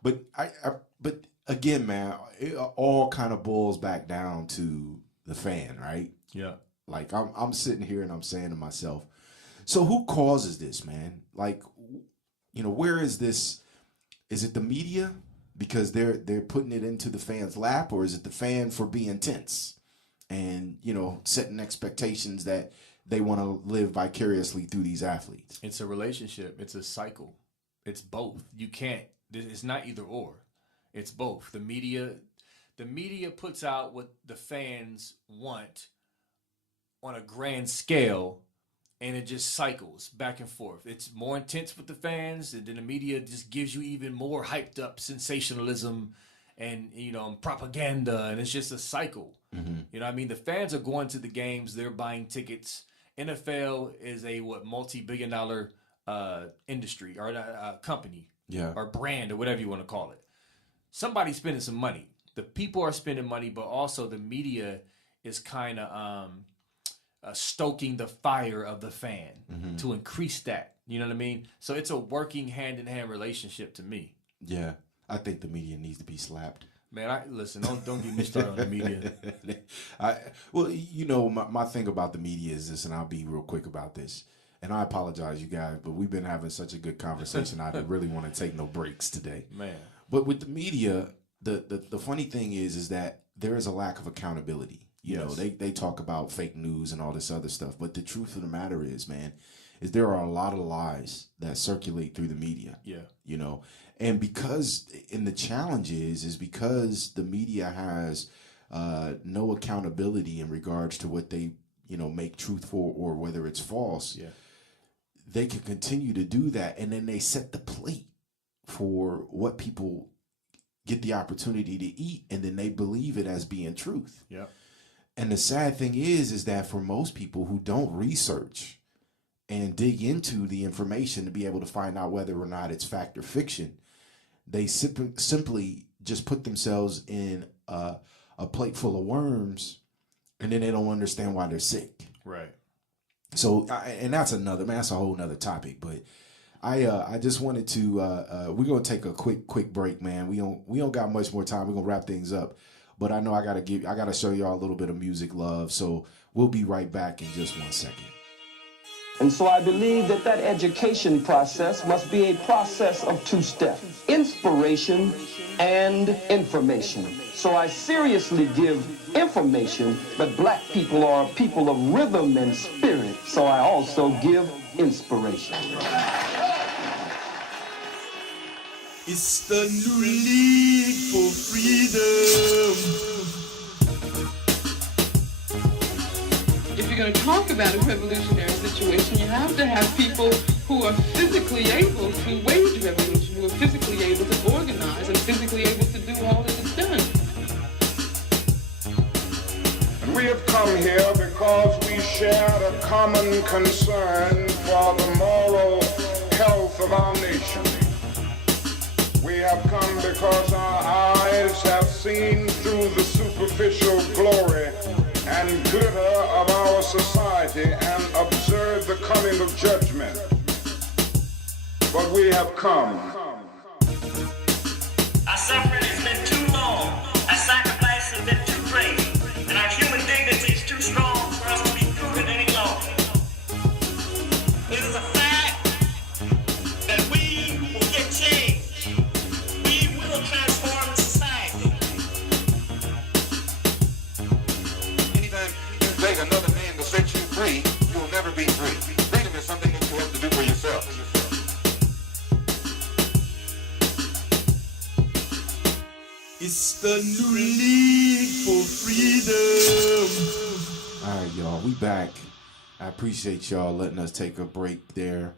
but again, man, it all kind of boils back down to the fan, right? Yeah. Like I'm sitting here and I'm saying to myself, so who causes this, man? Like, where is this? Is it the media? Because they're putting it into the fan's lap, or is it the fan for being tense and setting expectations that they want to live vicariously through these athletes? It's a relationship. It's a cycle. It's both. You can't. It's not either or. It's both. The media puts out what the fans want on a grand scale, and it just cycles back and forth. It's more intense with the fans, and then the media just gives you even more hyped up sensationalism and propaganda, and it's just a cycle. Mm-hmm. You know what I mean? The fans are going to the games, they're buying tickets. NFL is a multi-billion-dollar industry or company, or brand, or whatever you want to call it. Somebody's spending some money. The people are spending money, but also the media is kind of stoking the fire of the fan to increase that. You know what I mean? So it's a working hand-in-hand relationship to me. Yeah, I think the media needs to be slapped. Man, listen. Don't get me started on the media. My thing about the media is this, and I'll be real quick about this. And I apologize, you guys, but we've been having such a good conversation. I didn't really want to take no breaks today. Man. But with the media, the funny thing is that there is a lack of accountability. They talk about fake news and all this other stuff. But the truth of the matter is, man, is there are a lot of lies that circulate through the media. Yeah. And the challenge is because the media has no accountability in regards to what they, make truthful or whether it's false. Yeah. They can continue to do that. And then they set the plate for what people get the opportunity to eat. And then they believe it as being truth. Yeah. And the sad thing is that for most people who don't research and dig into the information to be able to find out whether or not it's fact or fiction, they simply just put themselves in a plate full of worms, and then they don't understand why they're sick. Right. So, and that's a whole nother topic. But I just wanted to. We're gonna take a quick break, man. We don't got much more time. We're gonna wrap things up. But I know I gotta show y'all a little bit of music love. So we'll be right back in just 1 second. And so I believe that education process must be a process of two steps: inspiration and information. So I seriously give information, but black people are people of rhythm and spirit. So I also give inspiration. It's the new league for freedom. If you're going to talk about a revolutionary situation, you have to have people who are physically able to wage revolution, who are physically able to organize and physically able to do all that is done. And we have come here because we share a common concern for the moral health of our nation. We have come because our eyes have seen through the superficial glory and glitter of our society and observed the coming of judgment. But we have come. Our suffering has been too long. Our sacrifice has been too great. And our human dignity is too strong for us to be prudent any longer. It is a fact that we will get change. We will transform the society. Anytime you beg another man to set you free, you will never be free. Freedom is something that you have to do for yourself. It's the new league for freedom. All right, y'all, we back. I appreciate y'all letting us take a break there.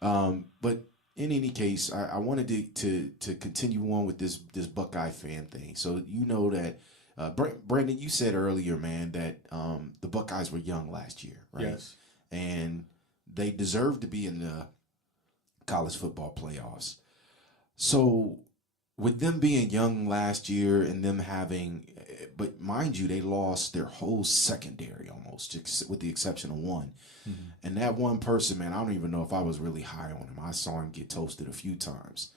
But in any case, I wanted to continue on with this Buckeye fan thing. So you know that Brandon, you said earlier, man, that the Buckeyes were young last year, right? Yes. And they deserve to be in the college football playoffs. So with them being young last year and them having, but mind you, they lost their whole secondary almost, with the exception of one. Mm-hmm. And that one person, man, I don't even know if I was really high on him. I saw him get toasted a few times.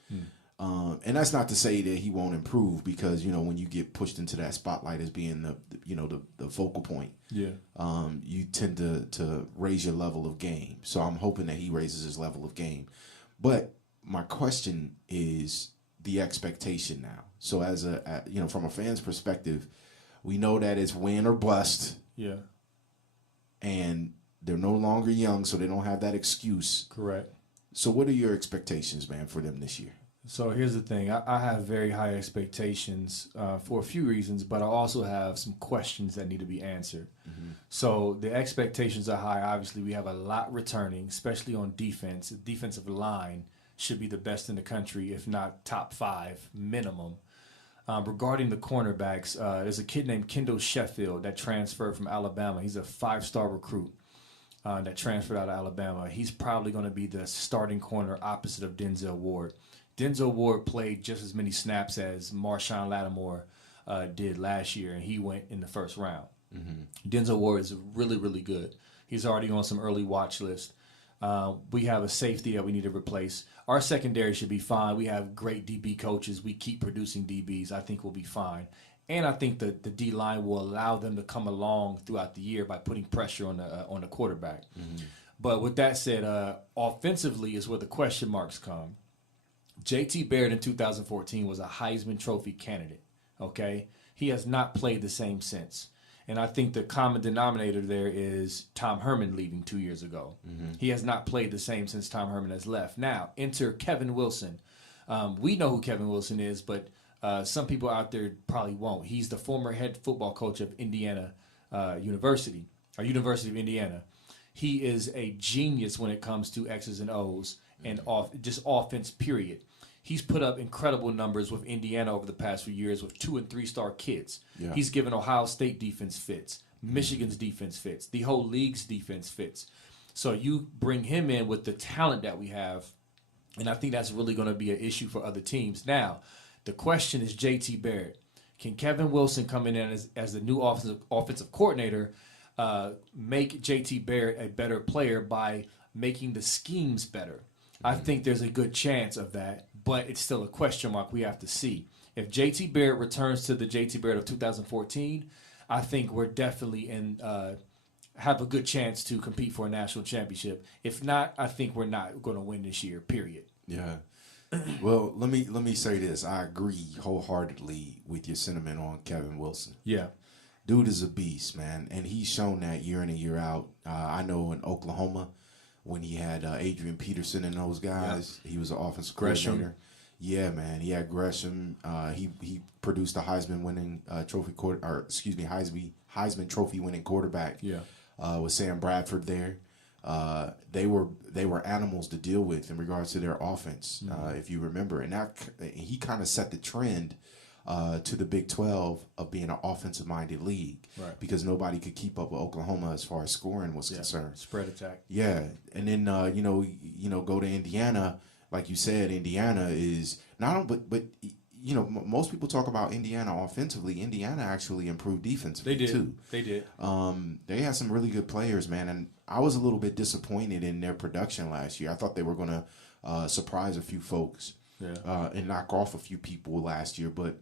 And that's not to say that he won't improve, because, you know, when you get pushed into that spotlight as being the focal point, you tend to raise your level of game. So I'm hoping that he raises his level of game. But my question is the expectation now. So as from a fan's perspective, we know that it's win or bust. Yeah. And they're no longer young, so they don't have that excuse. Correct. So what are your expectations, man, for them this year? So here's the thing. I have very high expectations for a few reasons, but I also have some questions that need to be answered. Mm-hmm. So the expectations are high. Obviously, we have a lot returning, especially on defense. The defensive line should be the best in the country, if not top 5 minimum. Regarding the cornerbacks, there's a kid named Kendall Sheffield that transferred from Alabama. He's a 5-star recruit that transferred out of Alabama. He's probably going to be the starting corner opposite of Denzel Ward. Denzel Ward played just as many snaps as Marshawn Lattimore did last year, and he went in the first round. Mm-hmm. Denzel Ward is really, really good. He's already on some early watch list. We have a safety that we need to replace. Our secondary should be fine. We have great DB coaches. We keep producing DBs. I think we'll be fine. And I think the D-line will allow them to come along throughout the year by putting pressure on the quarterback. Mm-hmm. But with that said, offensively is where the question marks come. J.T. Barrett in 2014 was a Heisman Trophy candidate, okay? He has not played the same since. And I think the common denominator there is Tom Herman leaving 2 years ago. Mm-hmm. He has not played the same since Tom Herman has left. Now, enter Kevin Wilson. We know who Kevin Wilson is, but some people out there probably won't. He's the former head football coach of Indiana University of Indiana. He is a genius when it comes to X's and O's and just offense, period. He's put up incredible numbers with Indiana over the past few years with 2- and 3-star kids. Yeah. He's given Ohio State defense fits. Michigan's defense fits. The whole league's defense fits. So you bring him in with the talent that we have, and I think that's really going to be an issue for other teams. Now, the question is J.T. Barrett. Can Kevin Wilson come in as the new offensive coordinator, make J.T. Barrett a better player by making the schemes better? I think there's a good chance of that, but it's still a question mark we have to see. If J.T. Barrett returns to the J.T. Barrett of 2014, I think we're definitely have a good chance to compete for a national championship. If not, I think we're not going to win this year, period. Yeah. Well, let me say this. I agree wholeheartedly with your sentiment on Kevin Wilson. Yeah. Dude is a beast, man, and he's shown that year in and year out. I know in Oklahoma, when he had Adrian Peterson and those guys, he was an offensive coordinator. Yeah, man, he had Gresham. He produced a Heisman Trophy winning quarterback. Yeah, with Sam Bradford there. They were animals to deal with in regards to their offense, if you remember, and he kind of set the trend to the Big 12 of being an offensive-minded league, right? Because nobody could keep up with Oklahoma as far as scoring was concerned. Spread attack. Yeah, and then go to Indiana, like you said. Indiana is not, but most people talk about Indiana offensively. Indiana actually improved defensively too. They did. They had some really good players, man, and I was a little bit disappointed in their production last year. I thought they were going to surprise a few folks, and knock off a few people last year, but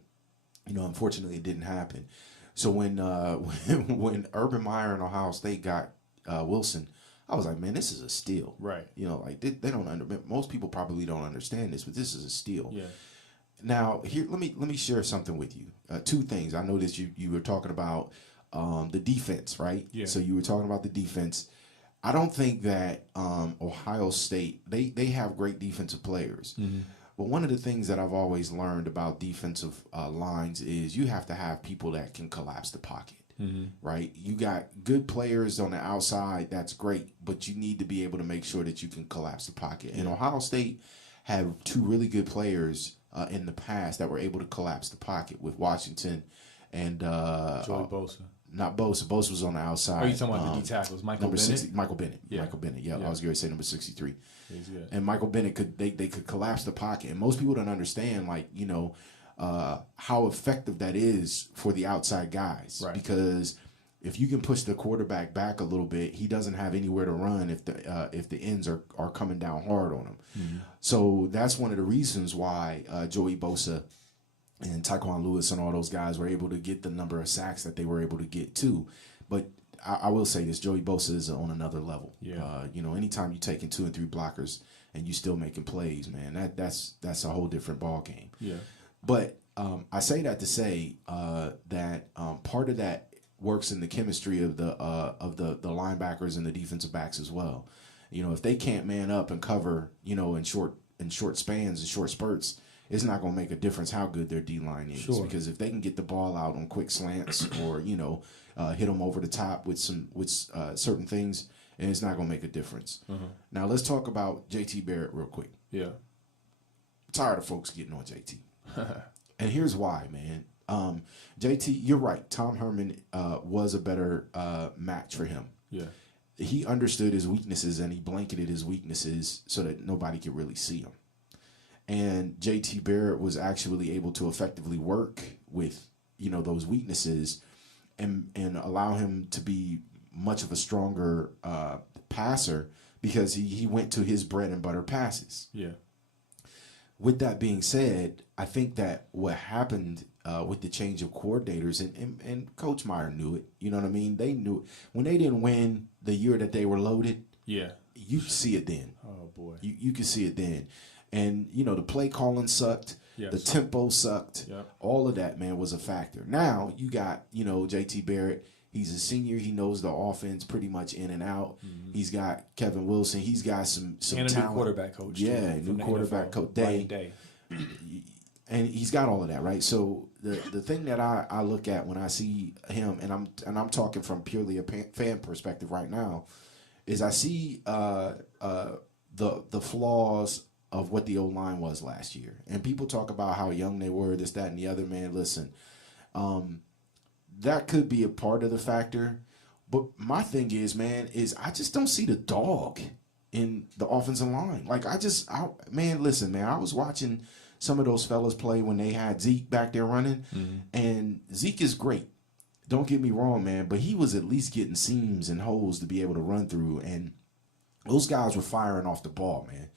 unfortunately, it didn't happen. So when Urban Meyer and Ohio State got Wilson, I was like, man, this is a steal. Right. They don't most people probably don't understand this, but this is a steal. Yeah. Now, here, let me share something with you. 2 things. I noticed you were talking about the defense, right? Yeah. So you were talking about the defense. I don't think that Ohio State, they have great defensive players. Mm-hmm. But one of the things that I've always learned about defensive lines is you have to have people that can collapse the pocket, right? You got good players on the outside, that's great, but you need to be able to make sure that you can collapse the pocket. And Ohio State have 2 really good players in the past that were able to collapse the pocket with Washington and Joey Bosa. Not Bosa. Bosa was on the outside. Are you talking about the D tackles? Michael number Bennett? 60, Michael Bennett. Yeah. Michael Bennett. Yeah, I was going to say number 63. He's good. And Michael Bennett they could collapse the pocket, and most people don't understand how effective that is for the outside guys. Right. Because if you can push the quarterback back a little bit, he doesn't have anywhere to run if the ends are coming down hard on him. Mm-hmm. So that's one of the reasons why Joey Bosa and Tyquan Lewis and all those guys were able to get the number of sacks that they were able to get too. But I will say this: Joey Bosa is on another level. Yeah. Anytime you're taking 2 and 3 blockers and you still making plays, man, that's a whole different ball game. Yeah. But I say that to say that part of that works in the chemistry of the linebackers and the defensive backs as well. If they can't man up and cover, in short spans and short spurts, it's not going to make a difference how good their D-line is. Sure. Because if they can get the ball out on quick slants or, hit them over the top with certain things, and it's not going to make a difference. Uh-huh. Now, let's talk about JT Barrett real quick. Yeah. I'm tired of folks getting on JT. And here's why, man. JT, you're right. Tom Herman was a better match for him. Yeah. He understood his weaknesses, and he blanketed his weaknesses so that nobody could really see them. And JT Barrett was actually able to effectively work with, those weaknesses and allow him to be much of a stronger passer because he went to his bread and butter passes. Yeah. With that being said, I think that what happened with the change of coordinators, and Coach Meyer knew it, you know what I mean? They knew it. When they didn't win the year that they were loaded, yeah, you could see it then. Oh, boy. You could see it then. And, the play calling sucked. Yes. The tempo sucked. Yep. All of that, man, was a factor. Now you got, JT Barrett. He's a senior. He knows the offense pretty much in and out. Mm-hmm. He's got Kevin Wilson. He's got some and a talent. new quarterback coach. Yeah, new quarterback coach. Day. And he's got all of that, right? So the thing that I look at when I see him, and I'm talking from purely a fan perspective right now, is I see the flaws of what the O-line was last year. And people talk about how young they were, this, that, and the other. Man, listen, that could be a part of the factor. But my thing is, man, I just don't see the dog in the offensive line. Like, listen, man, I was watching some of those fellas play when they had Zeke back there running, and Zeke is great. Don't get me wrong, man, but he was at least getting seams and holes to be able to run through, and those guys were firing off the ball, man.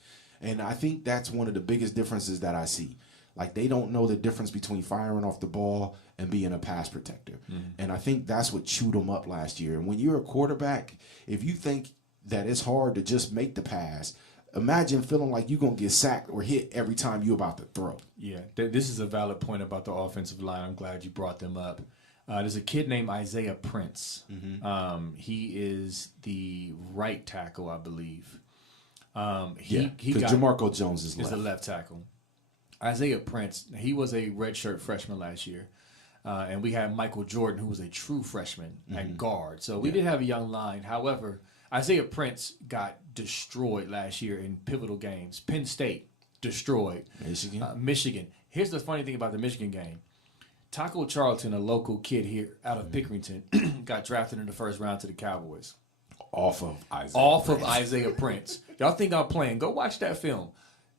And I think that's one of the biggest differences that I see. Like, they don't know the difference between firing off the ball and being a pass protector. And I think that's what chewed them up last year. And when you're a quarterback, if you think that it's hard to just make the pass, imagine feeling like you're going to get sacked or hit every time you're about to throw. Yeah, this is a valid point about the offensive line. I'm glad you brought them up. There's a kid named Isaiah Prince. He is the right tackle, I believe. Because Jamarco Jones is the left tackle. Isaiah Prince, he was a redshirt freshman last year. And we had Michael Jordan, who was a true freshman at guard. So we did have a young line. However, Isaiah Prince got destroyed last year in pivotal games. Penn State, destroyed. Michigan. Here's the funny thing about the Michigan game. Taco Charlton, a local kid here out of Pickerington, got drafted in the first round to the Cowboys. Off of Isaiah Prince. Y'all think I'm playing? Go watch that film.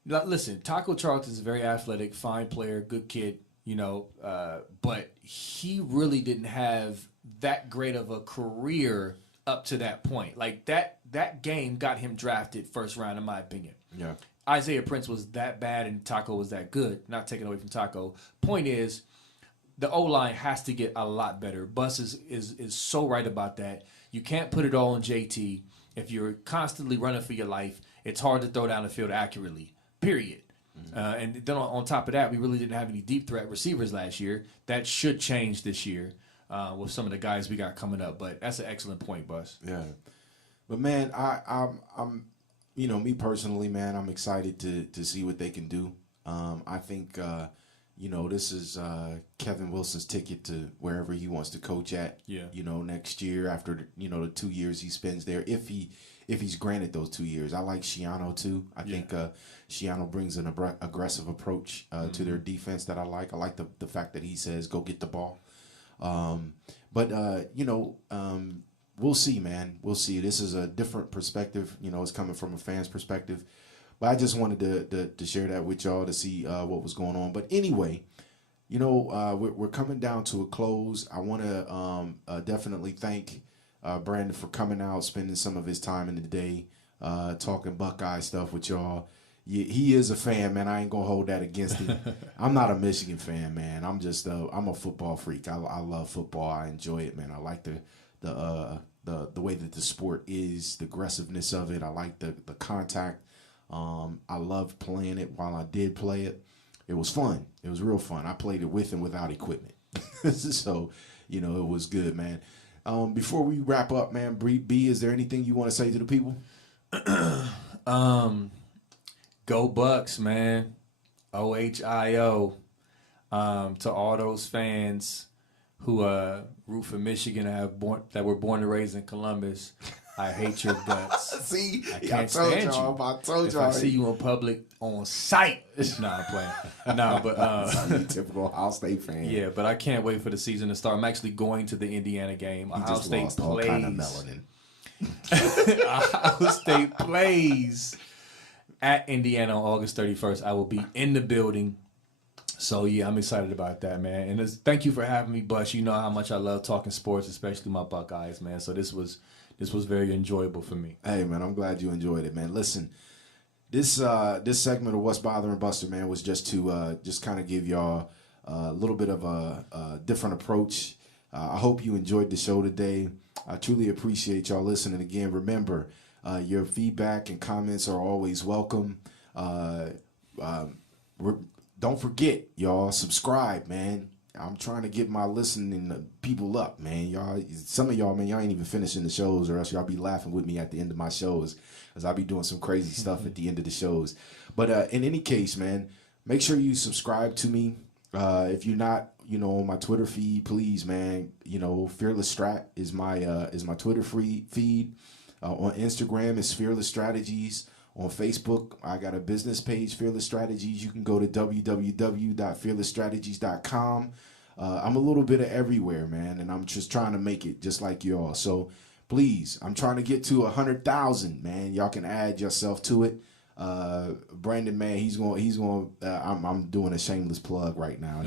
Now, listen, Taco Charlton's a very athletic, fine player, good kid, but he really didn't have that great of a career up to that point. Like, that game got him drafted first round, in my opinion. Yeah. Isaiah Prince was that bad and Taco was that good. Not taking away from Taco. Point is, the O-line has to get a lot better. Bus is so right about that. You can't put it all on JT. If you're constantly running for your life, it's hard to throw down the field accurately, period. And then on top of that, we really didn't have any deep threat receivers last year. That should change this year with some of the guys we got coming up. But that's an excellent point, Bus. Yeah. But, man, I'm me personally, man, I'm excited to see what they can do. I think this is Kevin Wilson's ticket to wherever he wants to coach at. Yeah. Next year after the 2 years he spends there, if he's granted those 2 years. I like Schiano too. I think Schiano brings an aggressive approach to their defense that I like. I like the fact that he says go get the ball. We'll see, man. We'll see. This is a different perspective. It's coming from a fan's perspective. But I just wanted to share that with y'all to see what was going on. But anyway, we're coming down to a close. I want to definitely thank Brandon for coming out, spending some of his time in the day talking Buckeye stuff with y'all. He is a fan, man. I ain't gonna hold that against him. I'm not a Michigan fan, man. I'm just I'm a football freak. I love football. I enjoy it, man. I like the way that the sport is, the aggressiveness of it. I like the contact. I loved playing it while I did play it. It was fun. It was real fun. I played it with and without equipment. So, it was good, man. Before we wrap up, man, B, is there anything you want to say to the people? Go Bucks, man. OHIO. To all those fans who root for Michigan that were born and raised in Columbus, I hate your guts. See, I can't stand you. I told if y'all. I see you in public on sight. Nah, I'm playing. Nah, but typical Ohio State fan. Yeah, but I can't wait for the season to start. I'm actually going to the Indiana game. Ohio State lost plays. all kind of melanin. Ohio State plays at Indiana on August 31st. I will be in the building. So, yeah, I'm excited about that, man. And thank you for having me, Bush. You know how much I love talking sports, especially my Buckeyes, man. So this was very enjoyable for me. Hey, man, I'm glad you enjoyed it, man. Listen, this segment of What's Bothering Buster, man, was just to just kind of give y'all a little bit of a different approach. I hope you enjoyed the show today. I truly appreciate y'all listening. Again, remember, your feedback and comments are always welcome. Don't forget, y'all, subscribe, man. I'm trying to get my listening people up, man. Y'all, some of y'all, man, y'all ain't even finishing the shows, or else y'all be laughing with me at the end of my shows, as I'll be doing some crazy stuff at the end of the shows. But in any case, man, make sure you subscribe to me. If you're not, on my Twitter feed, please, man. Fearless Strat is my Twitter feed. On Instagram, it's Fearless Strategies. On Facebook, I got a business page, Fearless Strategies. You can go to www.fearlessstrategies.com. I'm a little bit of everywhere, man, and I'm just trying to make it just like y'all. So please, I'm trying to get to 100,000, man. Y'all can add yourself to it. Brandon, man, he's going. I'm doing a shameless plug right now.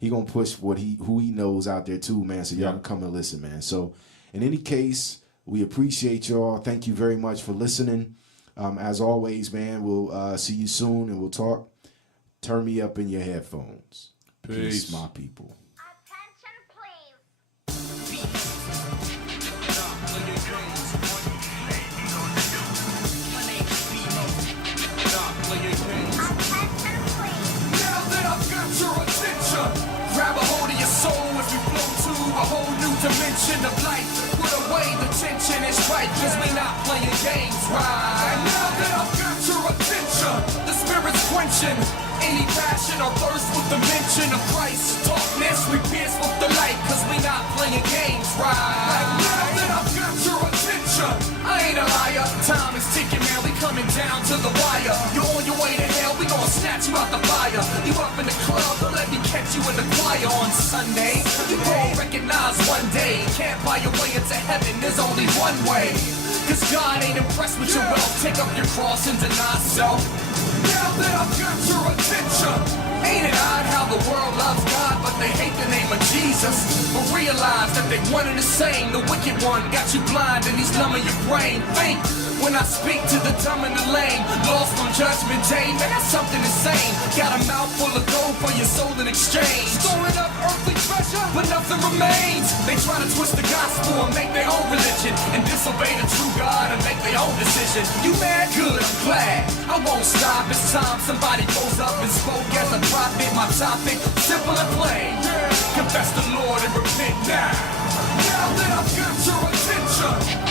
He gonna push who he knows out there too, man. So y'all can come and listen, man. So in any case, we appreciate y'all. Thank you very much for listening. As always, man, we'll see you soon, and we'll talk. Turn me up in your headphones. Peace, my people. Attention, please. Now that I've got your attention, grab a hold of your soul if you flow to a whole new dimension of life. Put away the tension, it's right, cause we not playing games, right? Now that I've got your attention, the spirit's quenching any passion or thirst with the mention of Christ. Darkness, we pierce with the light, cause we not playing games, right? Now that I've got your attention, I ain't a liar. Time is ticking, man, we coming down to the wire. You're on your way to hell, we gonna snatch you out the fire. You up in the club, don't let me catch you in the choir on Sunday. You gon' recognize one day, can't buy your way into heaven, there's only one way. Cause God ain't impressed with your wealth, take up your cross and deny self. Now that I've got your attention, ain't it odd how the world loves God, but they hate the name of Jesus? But realize that they one and the same. The wicked one got you blind and he's numbing your brain. Think when I speak to the dumb and the lame, lost on Judgment Day, man, that's something insane. Got a mouthful of gold for your soul in exchange. Storing up earthly treasure, but nothing remains. They try to twist the gospel and make their own religion, and disobey the true God and make their own decision. You mad? Good, I'm glad. I won't stop. It's time somebody goes up and spoke as a prophet. My topic, simple and plain. Confess the Lord and repent now. Now that I've got your attention,